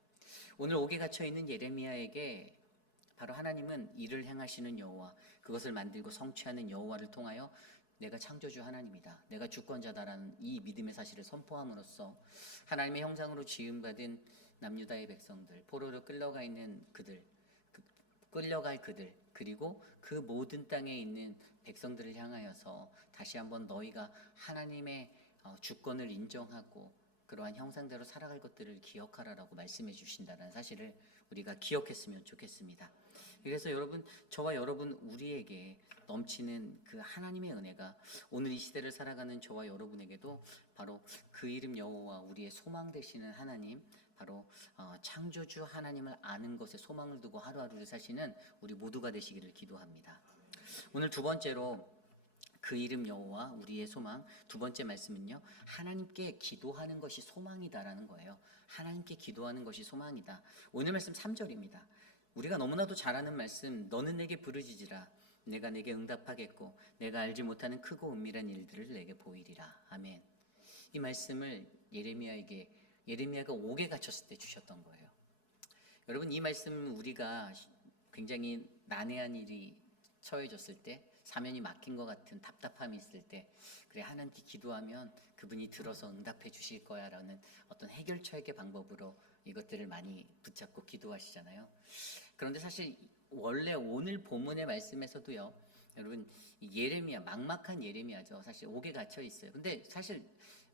오늘 옥에 갇혀 있는 예레미야에게 바로 하나님은 일을 행하시는 여호와, 그것을 만들고 성취하는 여호와를 통하여 내가 창조주 하나님이다, 내가 주권자다라는 이 믿음의 사실을 선포함으로써 하나님의 형상으로 지음받은 남유다의 백성들, 포로로 끌려갈 그들, 그리고 그 모든 땅에 있는 백성들을 향하여서 다시 한번 너희가 하나님의 주권을 인정하고 그러한 형상대로 살아갈 것들을 기억하라라고 말씀해 주신다는 사실을 우리가 기억했으면 좋겠습니다. 그래서 여러분, 저와 여러분 우리에게 넘치는 그 하나님의 은혜가 오늘 이 시대를 살아가는 저와 여러분에게도 바로 그 이름 여호와 우리의 소망 되시는 하나님, 바로 창조주 하나님을 아는 것에 소망을 두고 하루하루를 사시는 우리 모두가 되시기를 기도합니다. 오늘 두 번째로 그 이름 여호와 우리의 소망, 두 번째 말씀은요, 하나님께 기도하는 것이 소망이다라는 거예요. 하나님께 기도하는 것이 소망이다. 오늘 말씀 3절입니다. 우리가 너무나도 잘 아는 말씀, 너는 내게 부르짖으라 내가 내게 응답하겠고 내가 알지 못하는 크고 은밀한 일들을 내게 보이리라. 아멘. 이 말씀을 예레미야가 옥에 갇혔을 때 주셨던 거예요. 여러분, 이 말씀 우리가 굉장히 난해한 일이 처해졌을 때, 사면이 막힌 것 같은 답답함이 있을 때, 그래 하나님께 기도하면 그분이 들어서 응답해 주실 거야 라는 어떤 해결책의 방법으로 이것들을 많이 붙잡고 기도하시잖아요. 그런데 사실 원래 오늘 본문의 말씀에서도요, 여러분, 예레미야, 막막한 예레미야죠. 사실 옥에 갇혀 있어요. 근데 사실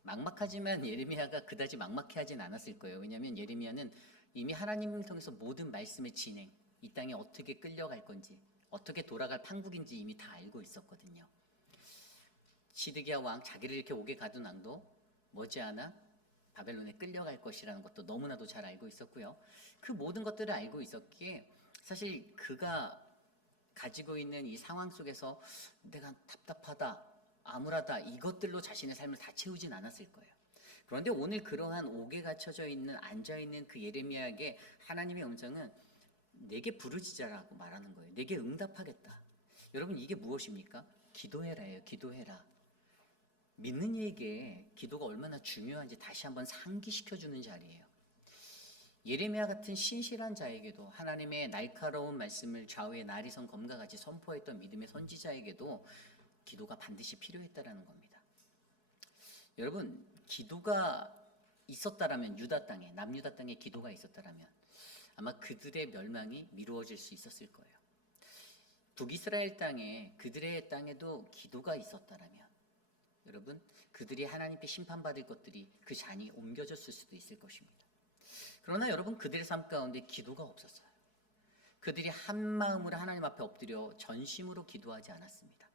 막막하지만 예레미야가 그다지 막막해 하진 않았을 거예요. 왜냐하면 예레미야는 이미 하나님을 통해서 모든 말씀의 진행, 이 땅에 어떻게 끌려갈 건지, 어떻게 돌아갈 판국인지 이미 다 알고 있었거든요. 시드기야 왕, 자기를 이렇게 옥에 가둔 왕도 머지않아 바벨론에 끌려갈 것이라는 것도 너무나도 잘 알고 있었고요. 그 모든 것들을 알고 있었기에 사실 그가 가지고 있는 이 상황 속에서 내가 답답하다, 암울하다, 이것들로 자신의 삶을 다 채우진 않았을 거예요. 그런데 오늘 그러한 옥에 갇혀져 있는, 앉아있는 그 예레미야에게 하나님의 음성은 내게 부르짖으라고 말하는 거예요. 내게 응답하겠다. 여러분, 이게 무엇입니까? 기도해라예요. 기도해라. 믿는 이에게 기도가 얼마나 중요한지 다시 한번 상기시켜주는 자리예요. 예레미야 같은 신실한 자에게도, 하나님의 날카로운 말씀을 좌우의 나리선 검과 같이 선포했던 믿음의 선지자에게도 기도가 반드시 필요했다라는 겁니다. 여러분, 기도가 있었다라면, 유다 땅에, 남유다 땅에 기도가 있었다라면 아마 그들의 멸망이 미루어질 수 있었을 거예요. 북이스라엘 땅에, 그들의 땅에도 기도가 있었다라면 여러분, 그들이 하나님께 심판받을 것들이, 그 잔이 옮겨졌을 수도 있을 것입니다. 그러나 여러분, 그들의 삶 가운데 기도가 없었어요. 그들이 한 마음으로 하나님 앞에 엎드려 전심으로 기도하지 않았습니다.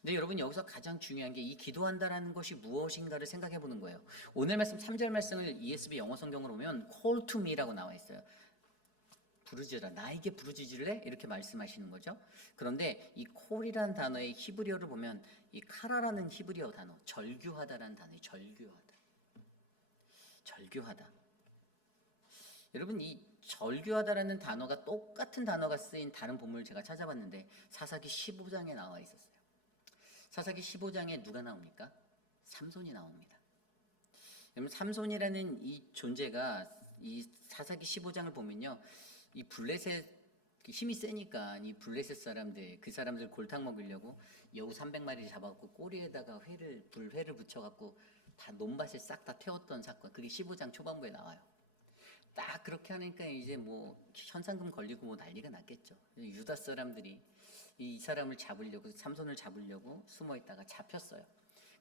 근데 여러분, 여기서 가장 중요한 게 이 기도한다라는 것이 무엇인가를 생각해 보는 거예요. 오늘 말씀 3절 말씀을 ESV 영어 성경으로 보면 call to me라고 나와 있어요. 부르짖으라, 나에게 부르짖을래? 이렇게 말씀하시는 거죠. 그런데 이 call이라는 단어의 히브리어를 보면 이 카라라는 히브리어 단어, 절규하다라는 단어의 절규하다. 여러분, 이 절규하다라는 단어가 똑같은 단어가 쓰인 다른 본문을 제가 찾아봤는데 사사기 15장에 나와 있었어요. 사사기 15장에 누가 나옵니까? 삼손이 나옵니다. 여러분, 삼손이라는 이 존재가 이 사사기 15장을 보면요, 이 블레셋 힘이 세니까 이 블레셋 사람들, 그 사람들 골탕 먹이려고 여우 300마리 잡아갖고 꼬리에다가 불회를 붙여갖고 다 논밭을 싹 다 태웠던 사건, 그게 15장 초반부에 나와요. 딱 그렇게 하니까 이제 뭐 현상금 걸리고 뭐 난리가 났겠죠. 유다 사람들이 이 사람을 잡으려고, 삼손을 잡으려고 숨어 있다가 잡혔어요.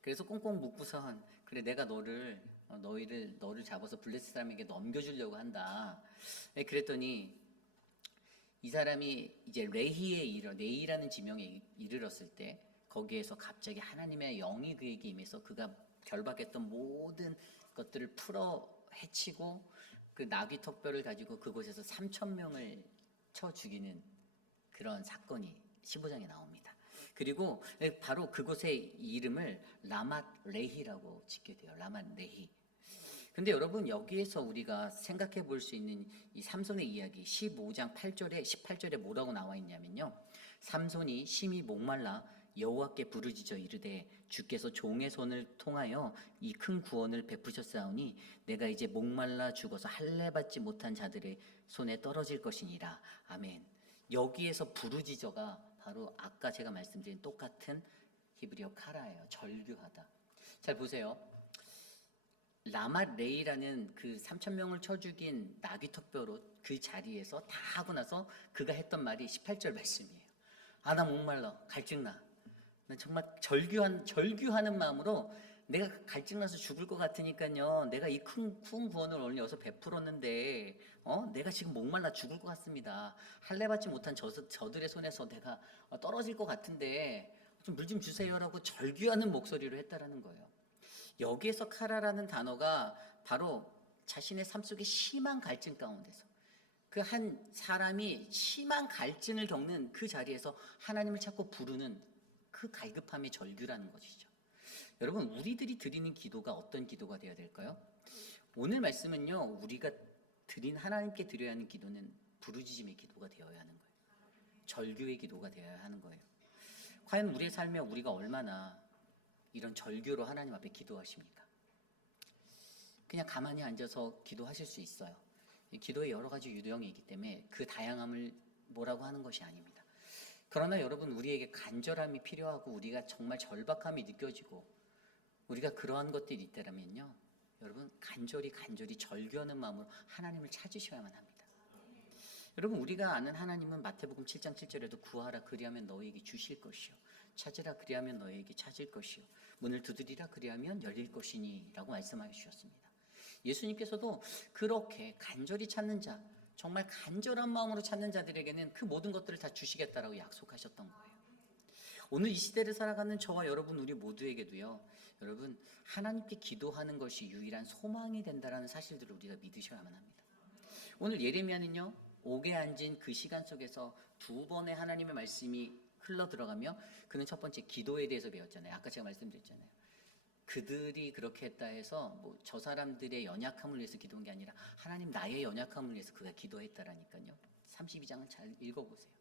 그래서 꽁꽁 묶고선, 그래 내가 너를 잡아서 블레셋 사람에게 넘겨주려고 한다. 그랬더니 이 사람이 이제 레이라는 지명에 이르렀을 때 거기에서 갑자기 하나님의 영이 그에게 임해서 그가 결박했던 모든 것들을 풀어 헤치고 그 나귀 턱뼈를 가지고 그곳에서 3,000명을 쳐 죽이는 그런 사건이 15장에 나옵니다. 그리고 바로 그곳의 이름을 라맛 레히라고 짓게 돼요. 라맛 레히. 근데 여러분, 여기에서 우리가 생각해 볼 수 있는 이 삼손의 이야기, 15장 18절에 뭐라고 나와 있냐면요, 삼손이 심히 목말라 여호와께 부르짖어 이르되 주께서 종의 손을 통하여 이 큰 구원을 베푸셨사오니 내가 이제 목말라 죽어서 할례 받지 못한 자들의 손에 떨어질 것이니라. 아멘. 여기에서 부르짖어가 바로 아까 제가 말씀드린 똑같은 히브리어 카라예요. 절규하다. 잘 보세요. 라맛 레이라는 그 3,000명을 쳐 죽인 나귀 턱뼈로 그 자리에서 다 하고 나서 그가 했던 말이 18절 말씀이에요. 아, 나 목말라, 갈증나. 나 정말 절규하는 마음으로 내가 갈증나서 죽을 것 같으니까요. 내가 이 큰 구원을 오늘 여기서 베풀었는데, 내가 지금 목말라 죽을 것 같습니다. 할례 받지 못한 저들의 손에서 내가 떨어질 것 같은데 좀 물 좀 주세요라고 절규하는 목소리로 했다라는 거예요. 여기에서 카라라는 단어가 바로 자신의 삶 속에 심한 갈증 가운데서 그 한 사람이 심한 갈증을 겪는 그 자리에서 하나님을 찾고 부르는 그 갈급함의 절규라는 것이죠. 여러분, 우리들이 드리는 기도가 어떤 기도가 되어야 될까요? 오늘 말씀은요, 우리가 하나님께 드려야 하는 기도는 부르짖음의 기도가 되어야 하는 거예요. 절규의 기도가 되어야 하는 거예요. 과연 우리의 삶에 우리가 얼마나 이런 절규로 하나님 앞에 기도하십니까? 그냥 가만히 앉아서 기도하실 수 있어요. 기도의 여러 가지 유형이 있기 때문에 그 다양함을 뭐라고 하는 것이 아닙니다. 그러나 여러분, 우리에게 간절함이 필요하고 우리가 정말 절박함이 느껴지고 우리가 그러한 것들이 있다면요, 여러분, 간절히 절규하는 마음으로 하나님을 찾으셔야만 합니다. 여러분, 우리가 아는 하나님은 마태복음 7장 7절에도 구하라 그리하면 너희에게 주실 것이요 찾으라 그리하면 너희에게 찾을 것이요 문을 두드리라 그리하면 열릴 것이니 라고 말씀하여 주셨습니다. 예수님께서도 그렇게 간절히 찾는 자, 정말 간절한 마음으로 찾는 자들에게는 그 모든 것들을 다 주시겠다라고 약속하셨던 거예요. 오늘 이 시대를 살아가는 저와 여러분, 우리 모두에게도요, 여러분, 하나님께 기도하는 것이 유일한 소망이 된다라는 사실들을 우리가 믿으셔야만 합니다. 오늘 예레미야는요, 옥에 앉은 그 시간 속에서 두 번의 하나님의 말씀이 흘러 들어가며 그는 첫 번째 기도에 대해서 배웠잖아요. 아까 제가 말씀드렸잖아요. 그들이 그렇게 했다 해서 저 사람들의 연약함을 위해서 기도한 게 아니라 하나님 나의 연약함을 위해서 그가 기도했다라니까요. 32장을 잘 읽어보세요.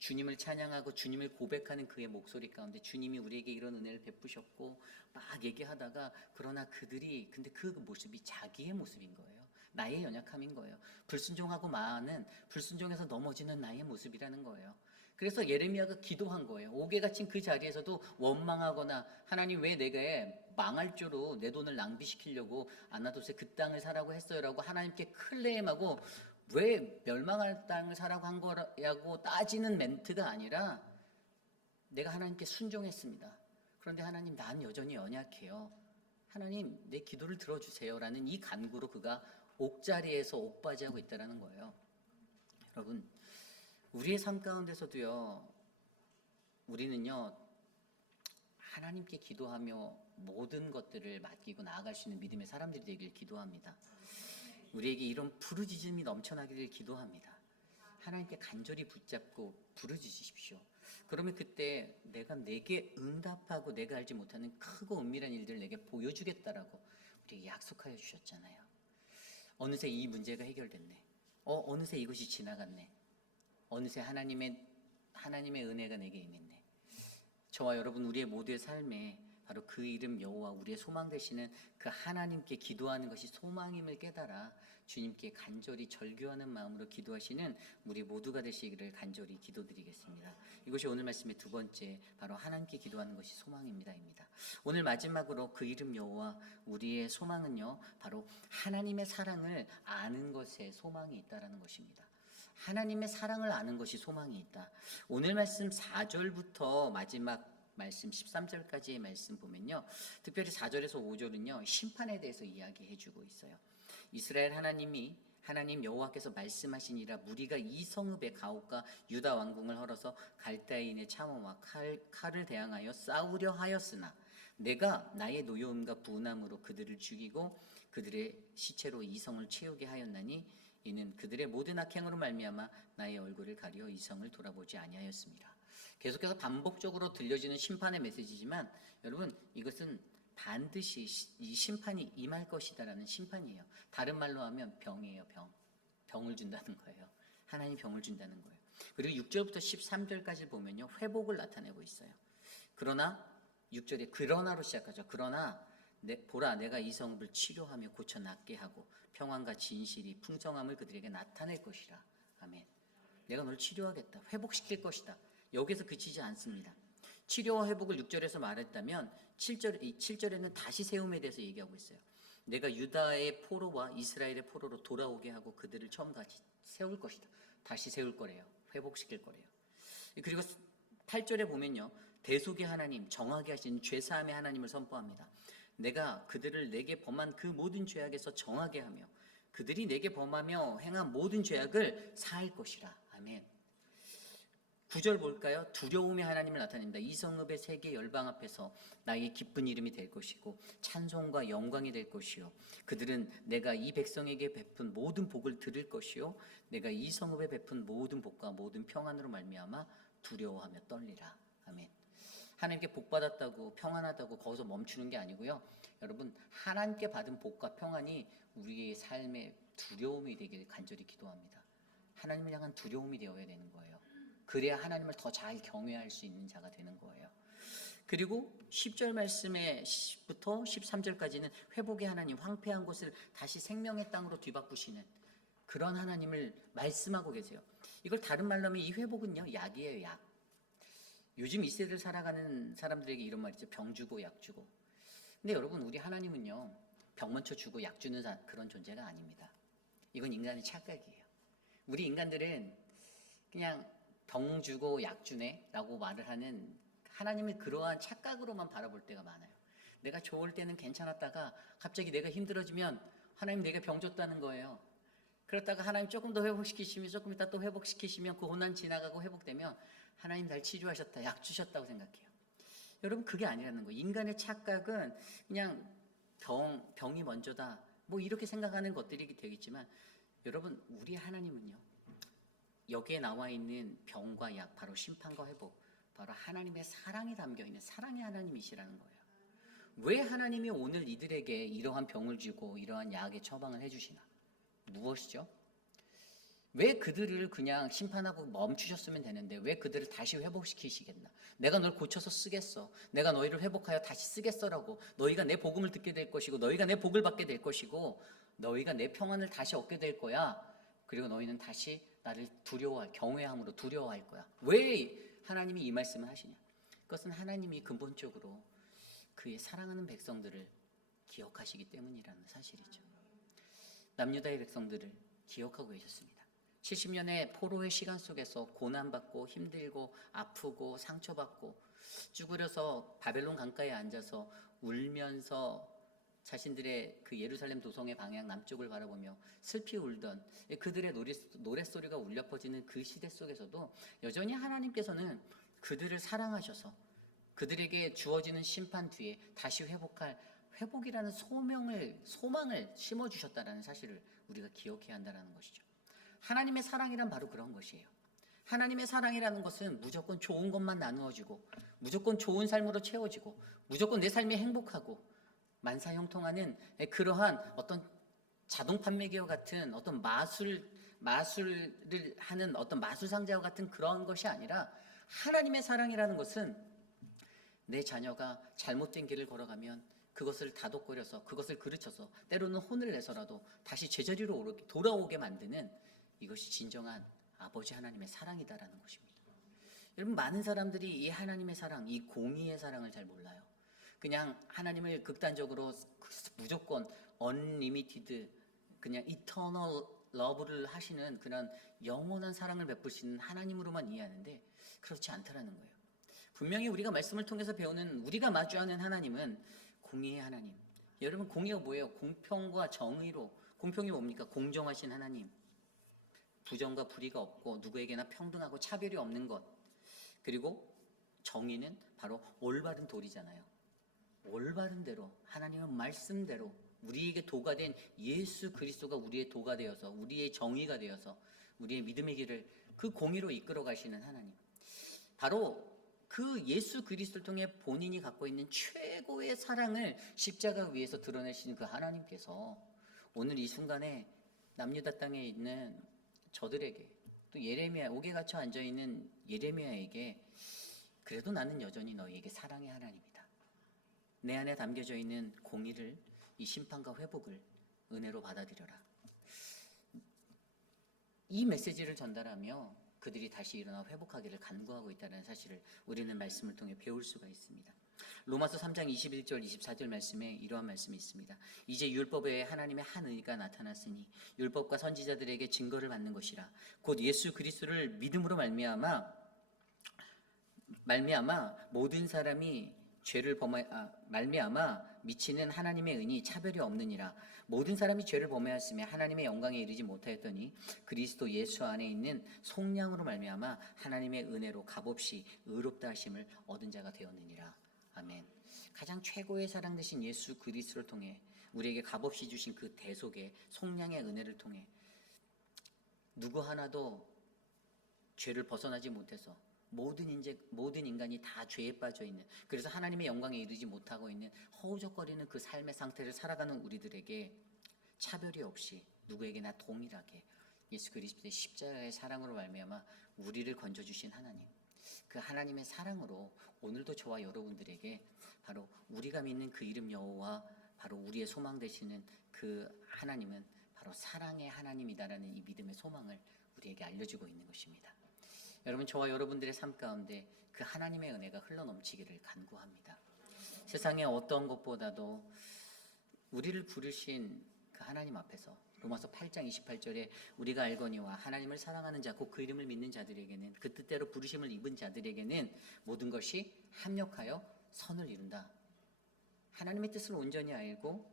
주님을 찬양하고 주님을 고백하는 그의 목소리 가운데 주님이 우리에게 이런 은혜를 베푸셨고 막 얘기하다가 그러나 그들이 근데 그 모습이 자기의 모습인 거예요. 나의 연약함인 거예요. 불순종하고 많은 불순종해서 넘어지는 나의 모습이라는 거예요. 그래서 예레미야가 기도한 거예요. 옥에 갇힌 그 자리에서도 원망하거나 하나님 왜 내가 망할 줄로 내 돈을 낭비시키려고 아나돗에 그 땅을 사라고 했어요라고 하나님께 클레임하고 왜 멸망할 땅을 사라고 한 거라고 따지는 멘트가 아니라 내가 하나님께 순종했습니다. 그런데 하나님 난 여전히 연약해요. 하나님 내 기도를 들어주세요라는 이 간구로 그가 옥자리에서 옥바지하고 있다는 거예요. 여러분, 우리의 삶 가운데서도요, 우리는요, 하나님께 기도하며 모든 것들을 맡기고 나아갈 수 있는 믿음의 사람들이 되길 기도합니다. 우리에게 이런 부르짖음이 넘쳐나기를 기도합니다. 하나님께 간절히 붙잡고 부르짖으십시오. 그러면 그때 내게 응답하고 내가 알지 못하는 크고 은밀한 일들을 내게 보여주겠다라고 우리에게 약속하여 주셨잖아요. 어느새 이 문제가 해결됐네. 어느새 이것이 지나갔네. 어느새 하나님의 은혜가 내게 임했네. 저와 여러분, 우리의 모두의 삶에 바로 그 이름 여호와 우리의 소망 되시는 그 하나님께 기도하는 것이 소망임을 깨달아 주님께 간절히 절규하는 마음으로 기도하시는 우리 모두가 되시기를 간절히 기도드리겠습니다. 이것이 오늘 말씀의 두 번째, 바로 하나님께 기도하는 것이 소망입니다입니다. 오늘 마지막으로 그 이름 여호와 우리의 소망은요, 바로 하나님의 사랑을 아는 것에 소망이 있다라는 것입니다. 하나님의 사랑을 아는 것이 소망이 있다. 오늘 말씀 4절부터 마지막 말씀 13절까지의 말씀 보면요, 특별히 4절에서 5절은요 심판에 대해서 이야기해 주고 있어요. 이스라엘 하나님 여호와께서 말씀하시니라 무리가 이 성읍의 가옥과 유다 왕궁을 헐어서 갈대인의 참호와 칼을 대항하여 싸우려 하였으나 내가 나의 노여움과 분함으로 그들을 죽이고 그들의 시체로 이 성을 채우게 하였나니 이는 그들의 모든 악행으로 말미암아 나의 얼굴을 가리어 이 성을 돌아보지 아니하였습니다. 계속해서 반복적으로 들려지는 심판의 메시지지만 여러분, 이것은 반드시 이 심판이 임할 것이다라는 심판이에요. 다른 말로 하면 병이에요. 병을 준다는 거예요. 하나님 병을 준다는 거예요. 그리고 6절부터 13절까지 보면요, 회복을 나타내고 있어요. 그러나 6절에 그러나로 시작하죠. 그러나 보라 내가 이 성읍을 치료하며 고쳐 낫게 하고 평안과 진실이 풍성함을 그들에게 나타낼 것이라. 아멘. 내가 널 치료하겠다. 회복시킬 것이다. 여기서 그치지 않습니다. 치료와 회복을 6절에서 말했다면 7절에는 다시 세움에 대해서 얘기하고 있어요. 내가 유다의 포로와 이스라엘의 포로로 돌아오게 하고 그들을 처음 다시 세울 것이다. 다시 세울 거래요. 회복시킬 거래요. 그리고 8절에 보면요, 대속의 하나님, 정하게 하신 죄사함의 하나님을 선포합니다. 내가 그들을 내게 범한 그 모든 죄악에서 정하게 하며 그들이 내게 범하며 행한 모든 죄악을 사할 것이라. 아멘. 9절 볼까요? 두려움의 하나님을 나타냅니다. 이성읍의 세계 열방 앞에서 나의 기쁜 이름이 될 것이고 찬송과 영광이 될 것이요 그들은 내가 이 백성에게 베푼 모든 복을 들을 것이요 내가 이 성읍에 베푼 모든 복과 모든 평안으로 말미암아 두려워하며 떨리라. 아멘. 하나님께 복 받았다고 평안하다고 거기서 멈추는 게 아니고요. 여러분 하나님께 받은 복과 평안이 우리의 삶의 두려움이 되길 간절히 기도합니다. 하나님을 향한 두려움이 되어야 되는 거예요. 그래야 하나님을 더 잘 경외할 수 있는 자가 되는 거예요. 그리고 10절 말씀부터 13절까지는 회복의 하나님, 황폐한 곳을 다시 생명의 땅으로 뒤바꾸시는 그런 하나님을 말씀하고 계세요. 이걸 다른 말로 하면 이 회복은요, 약이에요, 약. 요즘 이 세대를 살아가는 사람들에게 이런 말 있죠. 병 주고 약 주고. 근데 여러분, 우리 하나님은요, 병 먼저 주고 약 주는 그런 존재가 아닙니다. 이건 인간의 착각이에요. 우리 인간들은 그냥 병 주고 약 주네 라고 말을 하는 하나님의 그러한 착각으로만 바라볼 때가 많아요. 내가 좋을 때는 괜찮았다가 갑자기 내가 힘들어지면 하나님 내가 병 줬다는 거예요. 그렇다가 하나님 조금 더 회복시키시면 조금 이따 또 회복시키시면 그 고난 지나가고 회복되면 하나님 날 치료하셨다, 약 주셨다고 생각해요. 여러분 그게 아니라는 거예요. 인간의 착각은 그냥 병이 먼저다 뭐 이렇게 생각하는 것들이 되겠지만 여러분 우리 하나님은요. 여기에 나와 있는 병과 약, 바로 심판과 회복, 바로 하나님의 사랑이 담겨있는 사랑의 하나님이시라는 거예요. 왜 하나님이 오늘 이들에게 이러한 병을 주고 이러한 약의 처방을 해주시나? 무엇이죠? 왜 그들을 그냥 심판하고 멈추셨으면 되는데 왜 그들을 다시 회복시키시겠나? 내가 널 고쳐서 쓰겠어. 내가 너희를 회복하여 다시 쓰겠어라고. 너희가 내 복음을 듣게 될 것이고 너희가 내 복을 받게 될 것이고 너희가 내 평안을 다시 얻게 될 거야. 그리고 너희는 다시 나를 경외함으로 두려워할 거야. 왜 하나님이 이 말씀을 하시냐? 그것은 하나님이 근본적으로 그의 사랑하는 백성들을 기억하시기 때문이라는 사실이죠. 남유다의 백성들을 기억하고 계셨습니다. 70년의 포로의 시간 속에서 고난받고 힘들고 아프고 상처받고 쭈그려서 바벨론 강가에 앉아서 울면서 자신들의 그 예루살렘 도성의 방향 남쪽을 바라보며 슬피 울던 그들의 노랫소리가 울려 퍼지는 그 시대 속에서도 여전히 하나님께서는 그들을 사랑하셔서 그들에게 주어지는 심판 뒤에 다시 회복할 회복이라는 소망을 심어주셨다는 사실을 우리가 기억해야 한다는 것이죠. 하나님의 사랑이란 바로 그런 것이에요. 하나님의 사랑이라는 것은 무조건 좋은 것만 나누어지고 무조건 좋은 삶으로 채워지고 무조건 내 삶이 행복하고 만사형통하는 그러한 어떤 자동 판매기와 같은 어떤 마술을 하는 어떤 마술상자와 같은 그런 것이 아니라 하나님의 사랑이라는 것은 내 자녀가 잘못된 길을 걸어가면 그것을 다독거려서 그것을 그르쳐서 때로는 혼을 내서라도 다시 제자리로 돌아오게 만드는 이것이 진정한 아버지 하나님의 사랑이다라는 것입니다. 여러분 많은 사람들이 이 하나님의 사랑, 이 공의의 사랑을 잘 몰라요. 그냥 하나님을 극단적으로 무조건 unlimited 그냥 eternal love를 하시는 그런 영원한 사랑을 베푸시는 하나님으로만 이해하는데 그렇지 않다라는 거예요. 분명히 우리가 말씀을 통해서 배우는 우리가 마주하는 하나님은 공의의 하나님. 여러분 공의가 뭐예요? 공평과 정의로. 공평이 뭡니까? 공정하신 하나님. 부정과 불의가 없고 누구에게나 평등하고 차별이 없는 것. 그리고 정의는 바로 올바른 도리잖아요. 올바른 대로 하나님의 말씀대로 우리에게 도가 된 예수 그리스도가 우리의 도가 되어서 우리의 정의가 되어서 우리의 믿음의 길을 그 공의로 이끌어 가시는 하나님. 바로 그 예수 그리스도를 통해 본인이 갖고 있는 최고의 사랑을 십자가 위에서 드러내시는 그 하나님께서 오늘 이 순간에 남유다 땅에 있는 저들에게 또 예레미야 옥에 갇혀 앉아있는 예레미야에게 그래도 나는 여전히 너희에게 사랑의 하나님이다. 내 안에 담겨져 있는 공의를 이 심판과 회복을 은혜로 받아들여라. 이 메시지를 전달하며 그들이 다시 일어나 회복하기를 간구하고 있다는 사실을 우리는 말씀을 통해 배울 수가 있습니다. 로마서 3장 21절 24절 말씀에 이러한 말씀이 있습니다. 이제 율법에 하나님의 한 의가 나타났으니 율법과 선지자들에게 증거를 받는 것이라. 곧 예수 그리스도를 믿음으로 말미암아 모든 사람이 죄를 말미암아 미치는 하나님의 은이 차별이 없느니라. 모든 사람이 죄를 범하였으며 하나님의 영광에 이르지 못하였더니 그리스도 예수 안에 있는 속량으로 말미암아 하나님의 은혜로 값없이 의롭다 하심을 얻은 자가 되었느니라. 아멘. 가장 최고의 사랑 되신 예수 그리스도를 통해 우리에게 값없이 주신 그 대속의 속량의 은혜를 통해 누구 하나도 죄를 벗어나지 못해서 모든 인간이 다 죄에 빠져 있는, 그래서 하나님의 영광에 이르지 못하고 있는 허우적거리는 그 삶의 상태를 살아가는 우리들에게 차별이 없이 누구에게나 동일하게 예수 그리스도의 십자가의 사랑으로 말미암아 우리를 건져주신 하나님, 그 하나님의 사랑으로 오늘도 저와 여러분들에게 바로 우리가 믿는 그 이름 여호와 바로 우리의 소망 되시는 그 하나님은 바로 사랑의 하나님이다라는 이 믿음의 소망을 우리에게 알려주고 있는 것입니다. 여러분, 저와 여러분들의 삶 가운데 그 하나님의 은혜가 흘러넘치기를 간구합니다. 세상의 어떤 것보다도 우리를 부르신 그 하나님 앞에서 로마서 8장 28절에 우리가 알거니와 하나님을 사랑하는 자 곧 그 이름을 믿는 자들에게는, 그 뜻대로 부르심을 입은 자들에게는 모든 것이 합력하여 선을 이룬다. 하나님의 뜻을 온전히 알고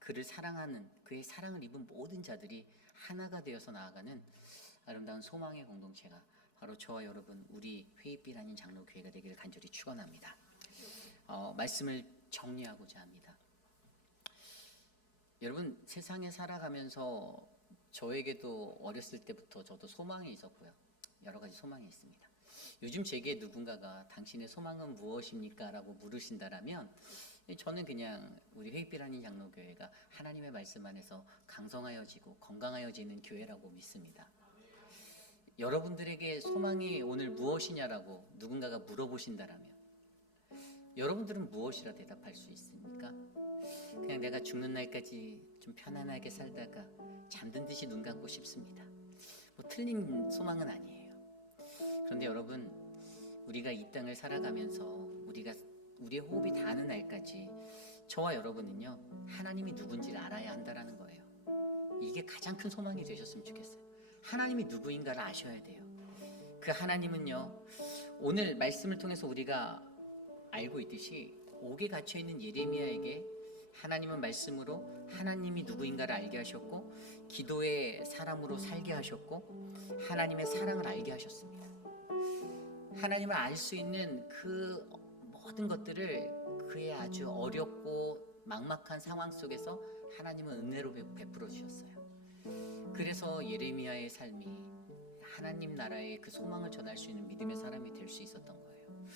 그를 사랑하는, 그의 사랑을 입은 모든 자들이 하나가 되어서 나아가는 아름다운 소망의 공동체가 바로 저와 여러분 우리 회의빛 아닌 장로교회가 되기를 간절히 축원합니다. 말씀을 정리하고자 합니다. 여러분, 세상에 살아가면서 저에게도 어렸을 때부터 저도 소망이 있었고요. 여러 가지 소망이 있습니다. 요즘 제게 누군가가 당신의 소망은 무엇입니까? 라고 물으신다라면 저는 그냥 우리 회의빛 아닌 장로교회가 하나님의 말씀 안에서 강성하여지고 건강하여지는 교회라고 믿습니다. 여러분들에게 소망이 오늘 무엇이냐라고 누군가가 물어보신다라면 여러분들은 무엇이라 대답할 수 있습니까? 그냥 내가 죽는 날까지 좀 편안하게 살다가 잠든 듯이 눈 감고 싶습니다. 뭐 틀린 소망은 아니에요. 그런데 여러분, 우리가 이 땅을 살아가면서 우리의 호흡이 닿는 날까지 저와 여러분은요, 하나님이 누군지를 알아야 한다라는 거예요. 이게 가장 큰 소망이 되셨으면 좋겠어요. 하나님이 누구인가를 아셔야 돼요. 그 하나님은요, 오늘 말씀을 통해서 우리가 알고 있듯이 옥에 갇혀 있는 예레미야에게 하나님은 말씀으로 하나님이 누구인가를 알게 하셨고, 기도의 사람으로 살게 하셨고, 하나님의 사랑을 알게 하셨습니다. 하나님을 알 수 있는 그 모든 것들을 그의 아주 어렵고 막막한 상황 속에서 하나님은 은혜로 베풀어 주셨어요. 그래서 예레미야의 삶이 하나님 나라의 그 소망을 전할 수 있는 믿음의 사람이 될 수 있었던 거예요.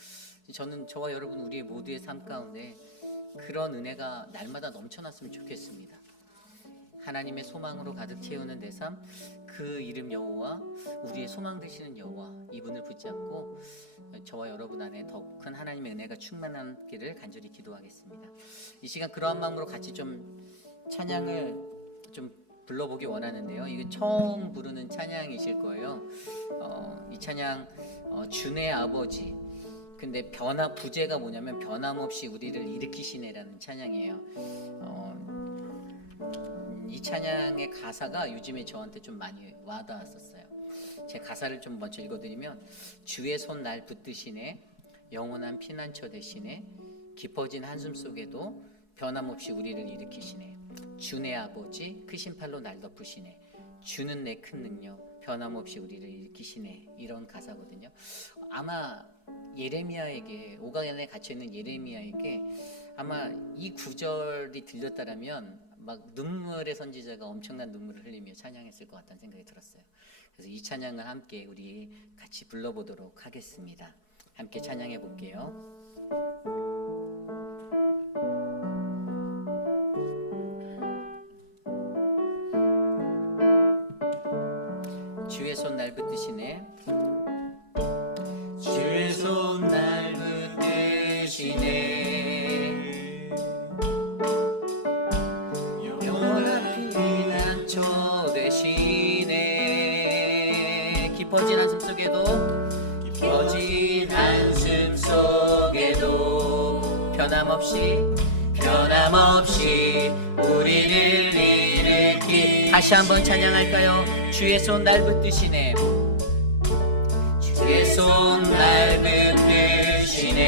저는 저와 여러분 우리의 모두의 삶 가운데 그런 은혜가 날마다 넘쳐났으면 좋겠습니다. 하나님의 소망으로 가득 채우는 내 삶, 그 이름 여호와, 우리의 소망 되시는 여호와, 이분을 붙잡고 저와 여러분 안에 더 큰 하나님의 은혜가 충만하기를 간절히 기도하겠습니다. 이 시간 그러한 마음으로 같이 좀 찬양을 좀 불러보기 원하는데요. 이게 처음 부르는 찬양이실 거예요. 이 찬양 주의 아버지. 근데 부제가 뭐냐면 변함없이 우리를 일으키시네라는 찬양이에요. 이 찬양의 가사가 요즘에 저한테 좀 많이 와닿았었어요. 제 가사를 좀 먼저 읽어드리면, 주의 손 날 붙드시네, 영원한 피난처 되시네, 깊어진 한숨 속에도 변함없이 우리를 일으키시네, 주의 아버지 크신 팔로 날 덮으시네, 주는 내 큰 능력 변함없이 우리를 일으키시네. 이런 가사거든요. 아마 예레미야에게, 오가연에 갇혀있는 예레미야에게 아마 이 구절이 들렸다라면 막 눈물의 선지자가 엄청난 눈물을 흘리며 찬양했을 것 같다는 생각이 들었어요. 그래서 이 찬양을 함께 우리 같이 불러보도록 하겠습니다. 함께 찬양해 볼게요. 주의 손 날 붙드시네, 주의 손 날 붙드시네, 영원한 피난처 되시네, 깊어진 한숨 속에도 변함없이 우리를 일으키. 다시 한번 찬양할까요? 주의 손 날 붙드시네, 주의 손 날 붙드시네,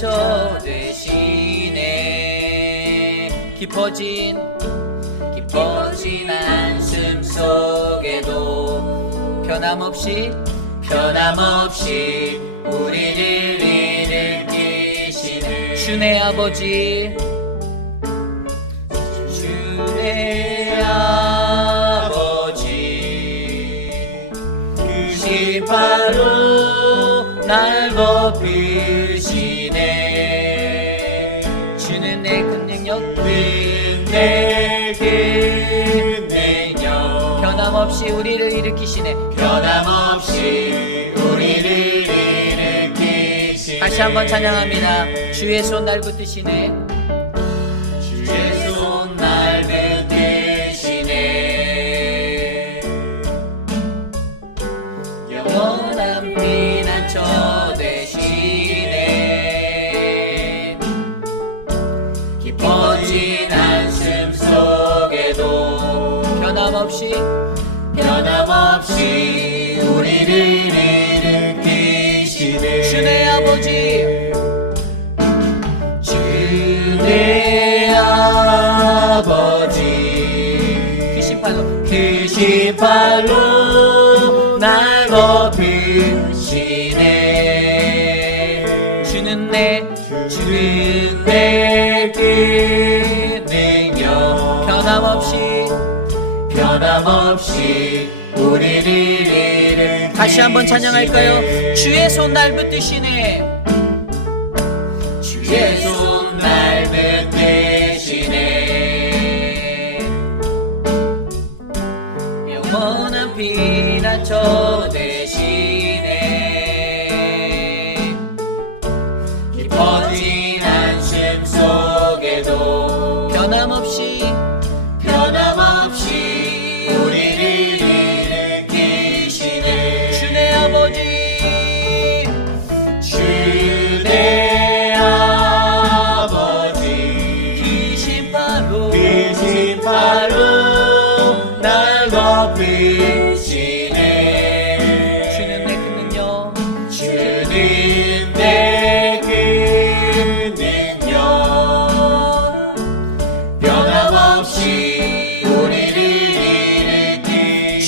피난처 되시네. 깊어진 한숨 속에도 변함없이 우리를 일으키시는 주의 아버지, 그 바로 날 덮으시네. 주는 내 큰 능력, 변함없이 우리를 일으키시네. 다시 한번 찬양합니다. 주의 손 날 붙드시네. 영원한 피난처 되시네. 깊어진 한숨 속에도 변함없이 우리를 일으키시네. 주의 아버지, 그 신발로 날 덮으시네. 주는 내 그 능력 변함없이 우리를 일으키시네. 다시 한번 찬양할까요? 주의 손 날 붙드시네. 주의 손 날 붙드시네. 영원한 피난처 되시네. 깊어진 한숨 속에도 변함없이 우리를 일으키시네. 주의 아버지, 그 신발로 날 덮으시네. 주는 내 큰 능력, 변함없이 우리를 일으키시네.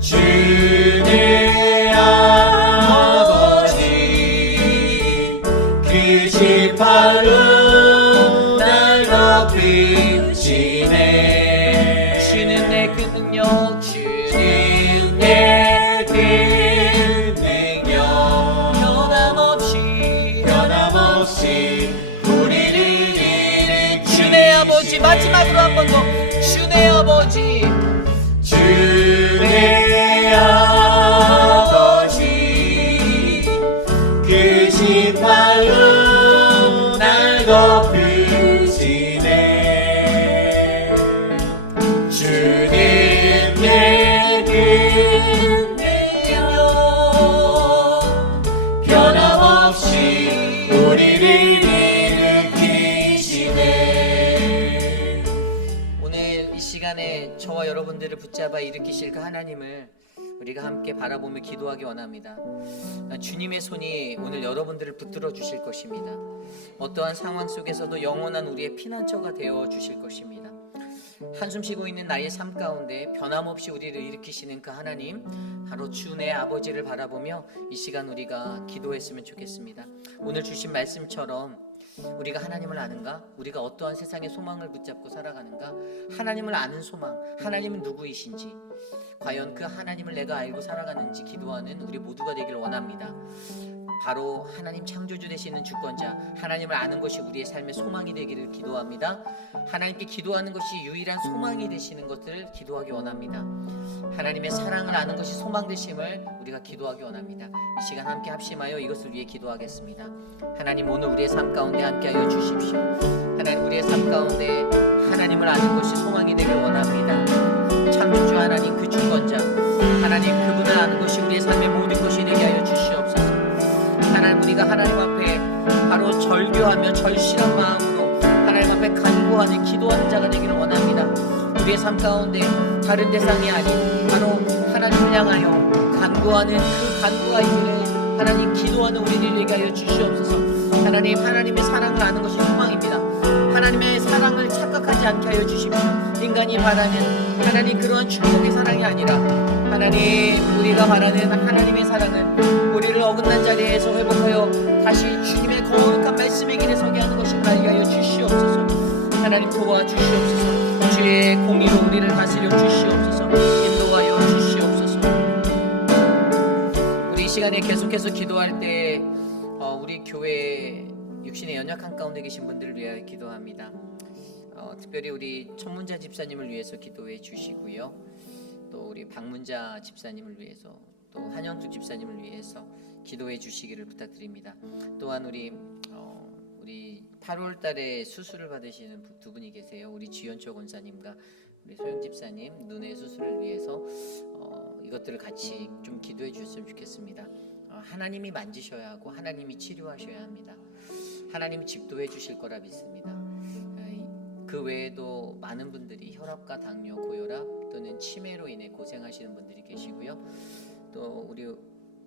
주의 아버지, 그 신발로 날 덮으시네. 주는 내 그 능력, 변함없이 우리를 일으키시네. 주의 아버지, 마지막으로 한 번 더. 주의 아버지, 그 신발로 날 덮으시네. 주는 내 그 능력 변함없이 우리를 일으키시네. 오늘 이 시간에 저와 여러분들을 붙잡아 일으키실 그 하나님을 우리가 함께 바라보며 기도하기 원합니다. 주님의 손이 오늘 여러분들을 붙들어 주실 것입니다. 어떠한 상황 속에서도 영원한 우리의 피난처가 되어 주실 것입니다. 한숨 쉬고 있는 나의 삶 가운데 변함없이 우리를 일으키시는 그 하나님, 바로 주 내 아버지를 바라보며 이 시간 우리가 기도했으면 좋겠습니다. 오늘 주신 말씀처럼 우리가 하나님을 아는가? 우리가 어떠한 세상의 소망을 붙잡고 살아가는가? 하나님을 아는 소망, 하나님은 누구이신지, 과연 그 하나님을 내가 알고 살아가는지 기도하는 우리 모두가 되기를 원합니다. 바로 하나님 창조주 되시는 주권자, 하나님을 아는 것이 우리의 삶의 소망이 되기를 기도합니다. 하나님께 기도하는 것이 유일한 소망이 되시는 것을 기도하기 원합니다. 하나님의 사랑을 아는 것이 소망 되심을 우리가 기도하기 원합니다. 이 시간 함께 합심하여 이것을 위해 기도하겠습니다. 하나님, 오늘 우리의 삶 가운데 함께하여 주십시오. 하나님, 우리의 삶 가운데 하나님을 아는 것이 소망이 되길 원합니다. 창조주 하나님, 그 주권자 하나님, 그분을 아는 것이 우리의 삶의 모든 것이 되게 하여 주시옵소서. 하나님, 우리가 하나님 앞에 바로 절규하며 절실한 마음으로 하나님 앞에 간구하는 기도하는 자가 되기를 원합니다. 우리의 삶 가운데 다른 대상이 아닌 바로 하나님을 향하여 간구하는 그 간구가 있기를 하나님 기도하는 우리를 되게 하여 주시옵소서. 하나님, 하나님의 사랑을 아는 것이 소망입니다. 하나님의 사랑을 착각하지 않게 하여 주십시오. 인간이 바라는 하나님 그러한 축복의 사랑이 아니라 하나님, 우리가 바라는 하나님의 사랑은 우리를 어긋난 자리에서 회복하여 다시 주님의 거룩한 말씀의 길에 서게 하는 것임을 알게 하여 주시옵소서. 하나님 도와주시옵소서. 주의 공의로 우리를 다스려 주시옵소서. 인도하여 주시옵소서. 우리 이 시간에 계속해서 기도할 때 우리 교회 육신의 연약한 가운데 계신 분들을 위하여 기도합니다. 특별히 우리 천문자 집사님을 위해서 기도해 주시고요. 또 우리 박문자 집사님을 위해서, 또 한영숙 집사님을 위해서 기도해 주시기를 부탁드립니다. 또한 우리 8월달에 수술을 받으시는 두 분이 계세요. 우리 지연초 권사님과 우리 소영 집사님 눈의 수술을 위해서 이것들을 같이 좀 기도해 주셨으면 좋겠습니다. 하나님이 만지셔야 하고 하나님이 치료하셔야 합니다. 하나님이 집도해 주실 거라 믿습니다. 그 외에도 많은 분들이 혈압과 당뇨, 고혈압 또는 치매로 인해 고생하시는 분들이 계시고요. 또 우리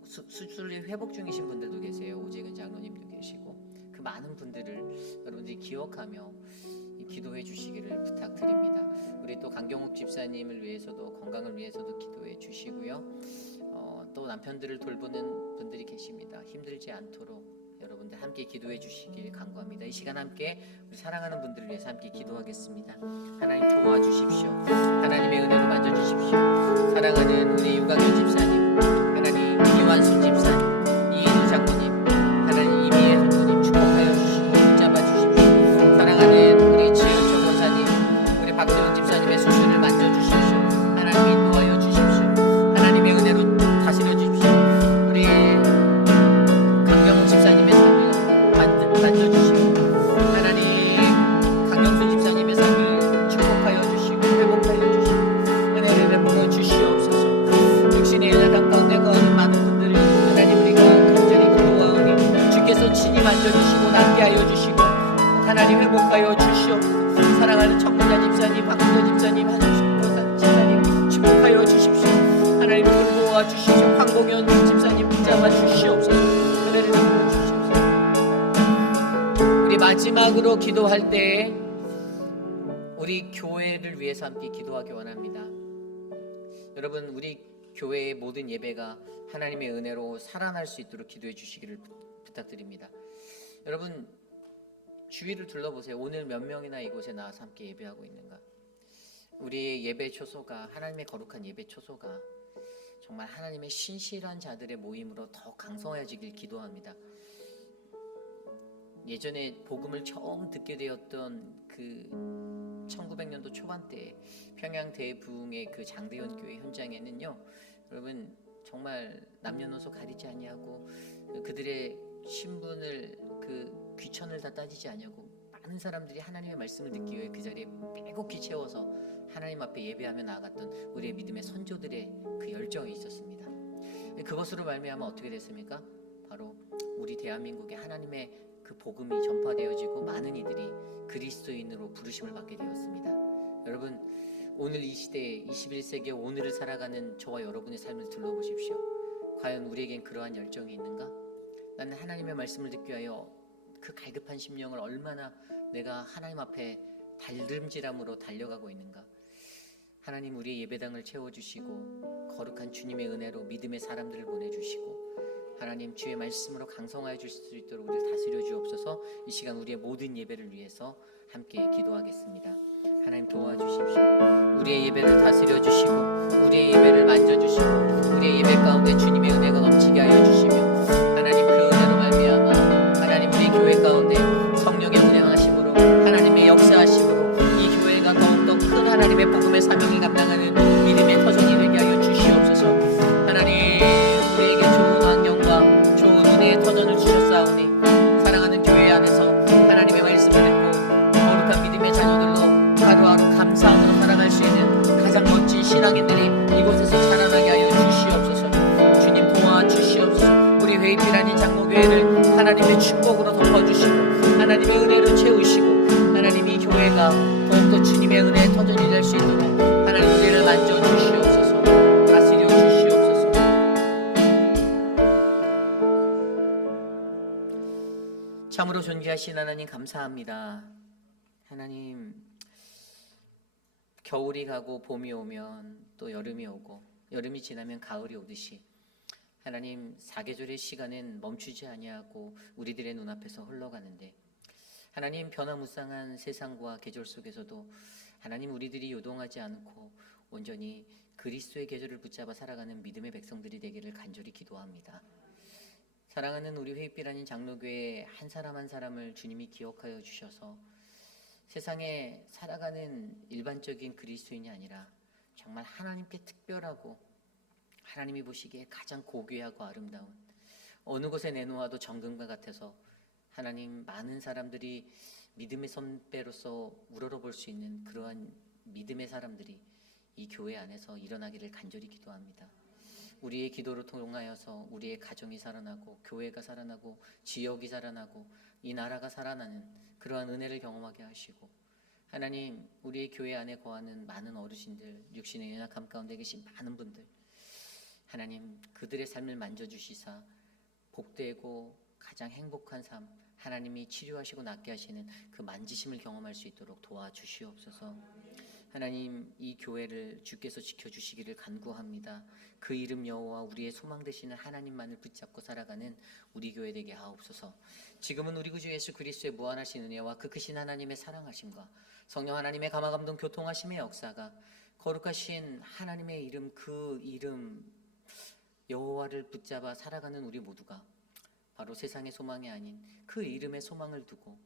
수술이 회복 중이신 분들도 계세요. 오재근 장로님도 계시고, 그 많은 분들을 여러분들이 기억하며 기도해 주시기를 부탁드립니다. 우리 또 강경욱 집사님을 위해서도, 건강을 위해서도 기도해 주시고요. 또 남편들을 돌보는 분들이 계십니다. 힘들지 않도록 여러분들 함께 기도해 주시길 간구합니다. 이 시간 함께 우리 사랑하는 분들을 위해서 함께 기도하겠습니다. 하나님 도와주십시오. 하나님의 은혜로 만져주십시오. 사랑하는 우리 유강현 집사님, 하나님 이완순 집사님, 이인우 장로님, 하나님 이미애 성도님 축복하여 주시고 붙잡아 주십시오. 사랑하는 우리 지연초 권사님, 우리 박세훈 집사님의 수술을 만져주십시오. 하나님 인도하여 주십시오. 하나님의 은혜로 다스려 주십시오. 우리 강경훈 집사님의 삶을 만져주시고, 하나님 강경수 집사님의 삶을 축복하여 주시고 회복하여 주시고 은혜를 베풀어 주시옵소서. 육신의 연약한 가운데 거하는 많은 분들을 하나님 우리가 간절히 기도하오니 주께서 친히 만져주시고 낫게 하여 주시고 하나님 회복하여 주시옵소서. 사랑하는 천문자 집사님, 박문자 집사님, 한영숙 집사님 축복하여 주십시오. 하나님 돌보아 주시고 황봉현 집사님 붙잡아 주시옵소서. 은혜를 베풀어 주시옵소서. 우리 마지막으로 기도할 때 우리 교회를 위해서 함께 기도하기 원합니다. 여러분, 우리 교회의 모든 예배가 하나님의 은혜로 살아날 수 있도록 기도해 주시기를 부탁드립니다. 여러분, 주위를 둘러보세요. 오늘 몇 명이나 이곳에 나와서 함께 예배하고 있는가? 우리의 예배 초소가, 하나님의 거룩한 예배 초소가 정말 하나님의 신실한 자들의 모임으로 더 강성해지길 기도합니다. 예전에 복음을 처음 듣게 되었던 그 1900년도 초반때 평양 대부흥의 그 장대현 교회 현장에는요, 여러분 정말 남녀노소 가리지 아니하고 그들의 신분을 그 귀천을 다 따지지 아니하고 많은 사람들이 하나님의 말씀을 듣기 위해 그 자리에 빼곡히 채워서 하나님 앞에 예배하며 나아갔던 우리의 믿음의 선조들의 그 열정이 있었습니다. 그것으로 말미암아 어떻게 됐습니까? 바로 우리 대한민국에 하나님의 그 복음이 전파되어지고 많은 이들이 그리스도인으로 부르심을 받게 되었습니다. 여러분, 오늘 이 시대에 21세기에 오늘을 살아가는 저와 여러분의 삶을 둘러보십시오. 과연 우리에겐 그러한 열정이 있는가? 나는 하나님의 말씀을 듣기 위하여 그 갈급한 심령을 얼마나 내가 하나님 앞에 달름질함으로 달려가고 있는가? 하나님 우리의 예배당을 채워주시고 거룩한 주님의 은혜로 믿음의 사람들을 보내주시고 하나님 주의 말씀으로 강성하여 주실 수 있도록 우리를 다스려 주옵소서. 이 시간 우리의 모든 예배를 위해서 함께 기도하겠습니다. 하나님 도와주십시오. 우리의 예배를 다스려 주시고 우리의 예배를 만져주시고 우리의 예배 가운데 주님의 은혜가 넘치게 하여 주시며 하나님 그 은혜로 말미암아 하나님 우리 교회 가운데 성령의 운행하심으로 하나님의 역사하심으로 이 교회가 더욱더 큰 하나님의 복음의 사명을 감당하는 믿음의 터전이 되게 하여 주시옵소서. 하나님 우리에게 좋은 환경과 좋은 은혜의 터전을 주셨사오니 사랑하는 교회 안에서 하나님의 말씀을 듣고 거룩한 믿음의 자녀들로 하루하루 감사함으로 살아갈 수 있는 가장 멋진 신앙인들이 이곳에서 자라나게 하여 주시옵소서. 주님 도와주시옵소서. 우리 회의필 장로교회를 하나님의 축복으로 덮어주시고 하나님의 은혜로 채우시고 하나님 이 교회가 더욱더 주님의 은혜의 터전이 될 수 있도록 하나님 우리를 만져주시옵소서. 다스려 주시옵소서. 참으로 존귀하신 하나님 감사합니다. 하나님, 겨울이 가고 봄이 오면 또 여름이 오고 여름이 지나면 가을이 오듯이 하나님, 사계절의 시간은 멈추지 아니하고 우리들의 눈앞에서 흘러가는데 하나님, 변화무쌍한 세상과 계절 속에서도 하나님, 우리들이 요동하지 않고 온전히 그리스도의 계절을 붙잡아 살아가는 믿음의 백성들이 되기를 간절히 기도합니다. 사랑하는 우리 회입비라는 장로교회 한 사람 한 사람을 주님이 기억하여 주셔서 세상에 살아가는 일반적인 그리스도인이 아니라 정말 하나님께 특별하고 하나님이 보시기에 가장 고귀하고 아름다운, 어느 곳에 내놓아도 정금과 같아서 하나님, 많은 사람들이 믿음의 선배로서 우러러볼 수 있는 그러한 믿음의 사람들이 이 교회 안에서 일어나기를 간절히 기도합니다. 우리의 기도를 통하여서 우리의 가정이 살아나고 교회가 살아나고 지역이 살아나고 이 나라가 살아나는 그러한 은혜를 경험하게 하시고, 하나님, 우리의 교회 안에 거하는 많은 어르신들, 육신의 연약함 가운데 계신 많은 분들, 하나님, 그들의 삶을 만져주시사 복되고 가장 행복한 삶, 하나님이 치료하시고 낫게 하시는 그 만지심을 경험할 수 있도록 도와주시옵소서. 하나님, 이 교회를 주께서 지켜주시기를 간구합니다. 그 이름 여호와 우리의 소망 되시는 하나님만을 붙잡고 살아가는 우리 교회 되게 하옵소서. 지금은 우리 구주 예수 그리스도의 무한하신 은혜와 그 크신 하나님의 사랑하심과 성령 하나님의 감화감동 교통하심의 역사가 거룩하신 하나님의 이름, 그 이름 여호와를 붙잡아 살아가는 우리 모두가 바로 세상의 소망이 아닌 그 이름의 소망을 두고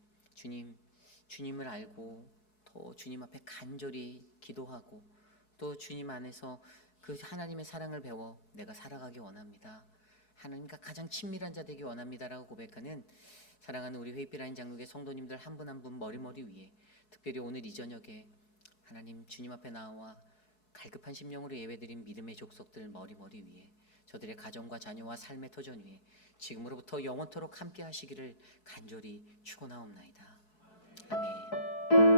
주님을 알고 또 주님 앞에 간절히 기도하고 또 주님 안에서 그 하나님의 사랑을 배워 내가 살아가기 원합니다. 하나님과 가장 친밀한 자 되기 원합니다라고 고백하는 사랑하는 우리 회입비라인 장로의 성도님들 한 분 한 분 머리머리 위에, 특별히 오늘 이 저녁에 하나님 주님 앞에 나와 갈급한 심령으로 예배드린 믿음의 족속들 머리머리 위에, 저들의 가정과 자녀와 삶의 터전 위에 지금으로부터 영원토록 함께 하시기를 간절히 축원하옵나이다. 아멘.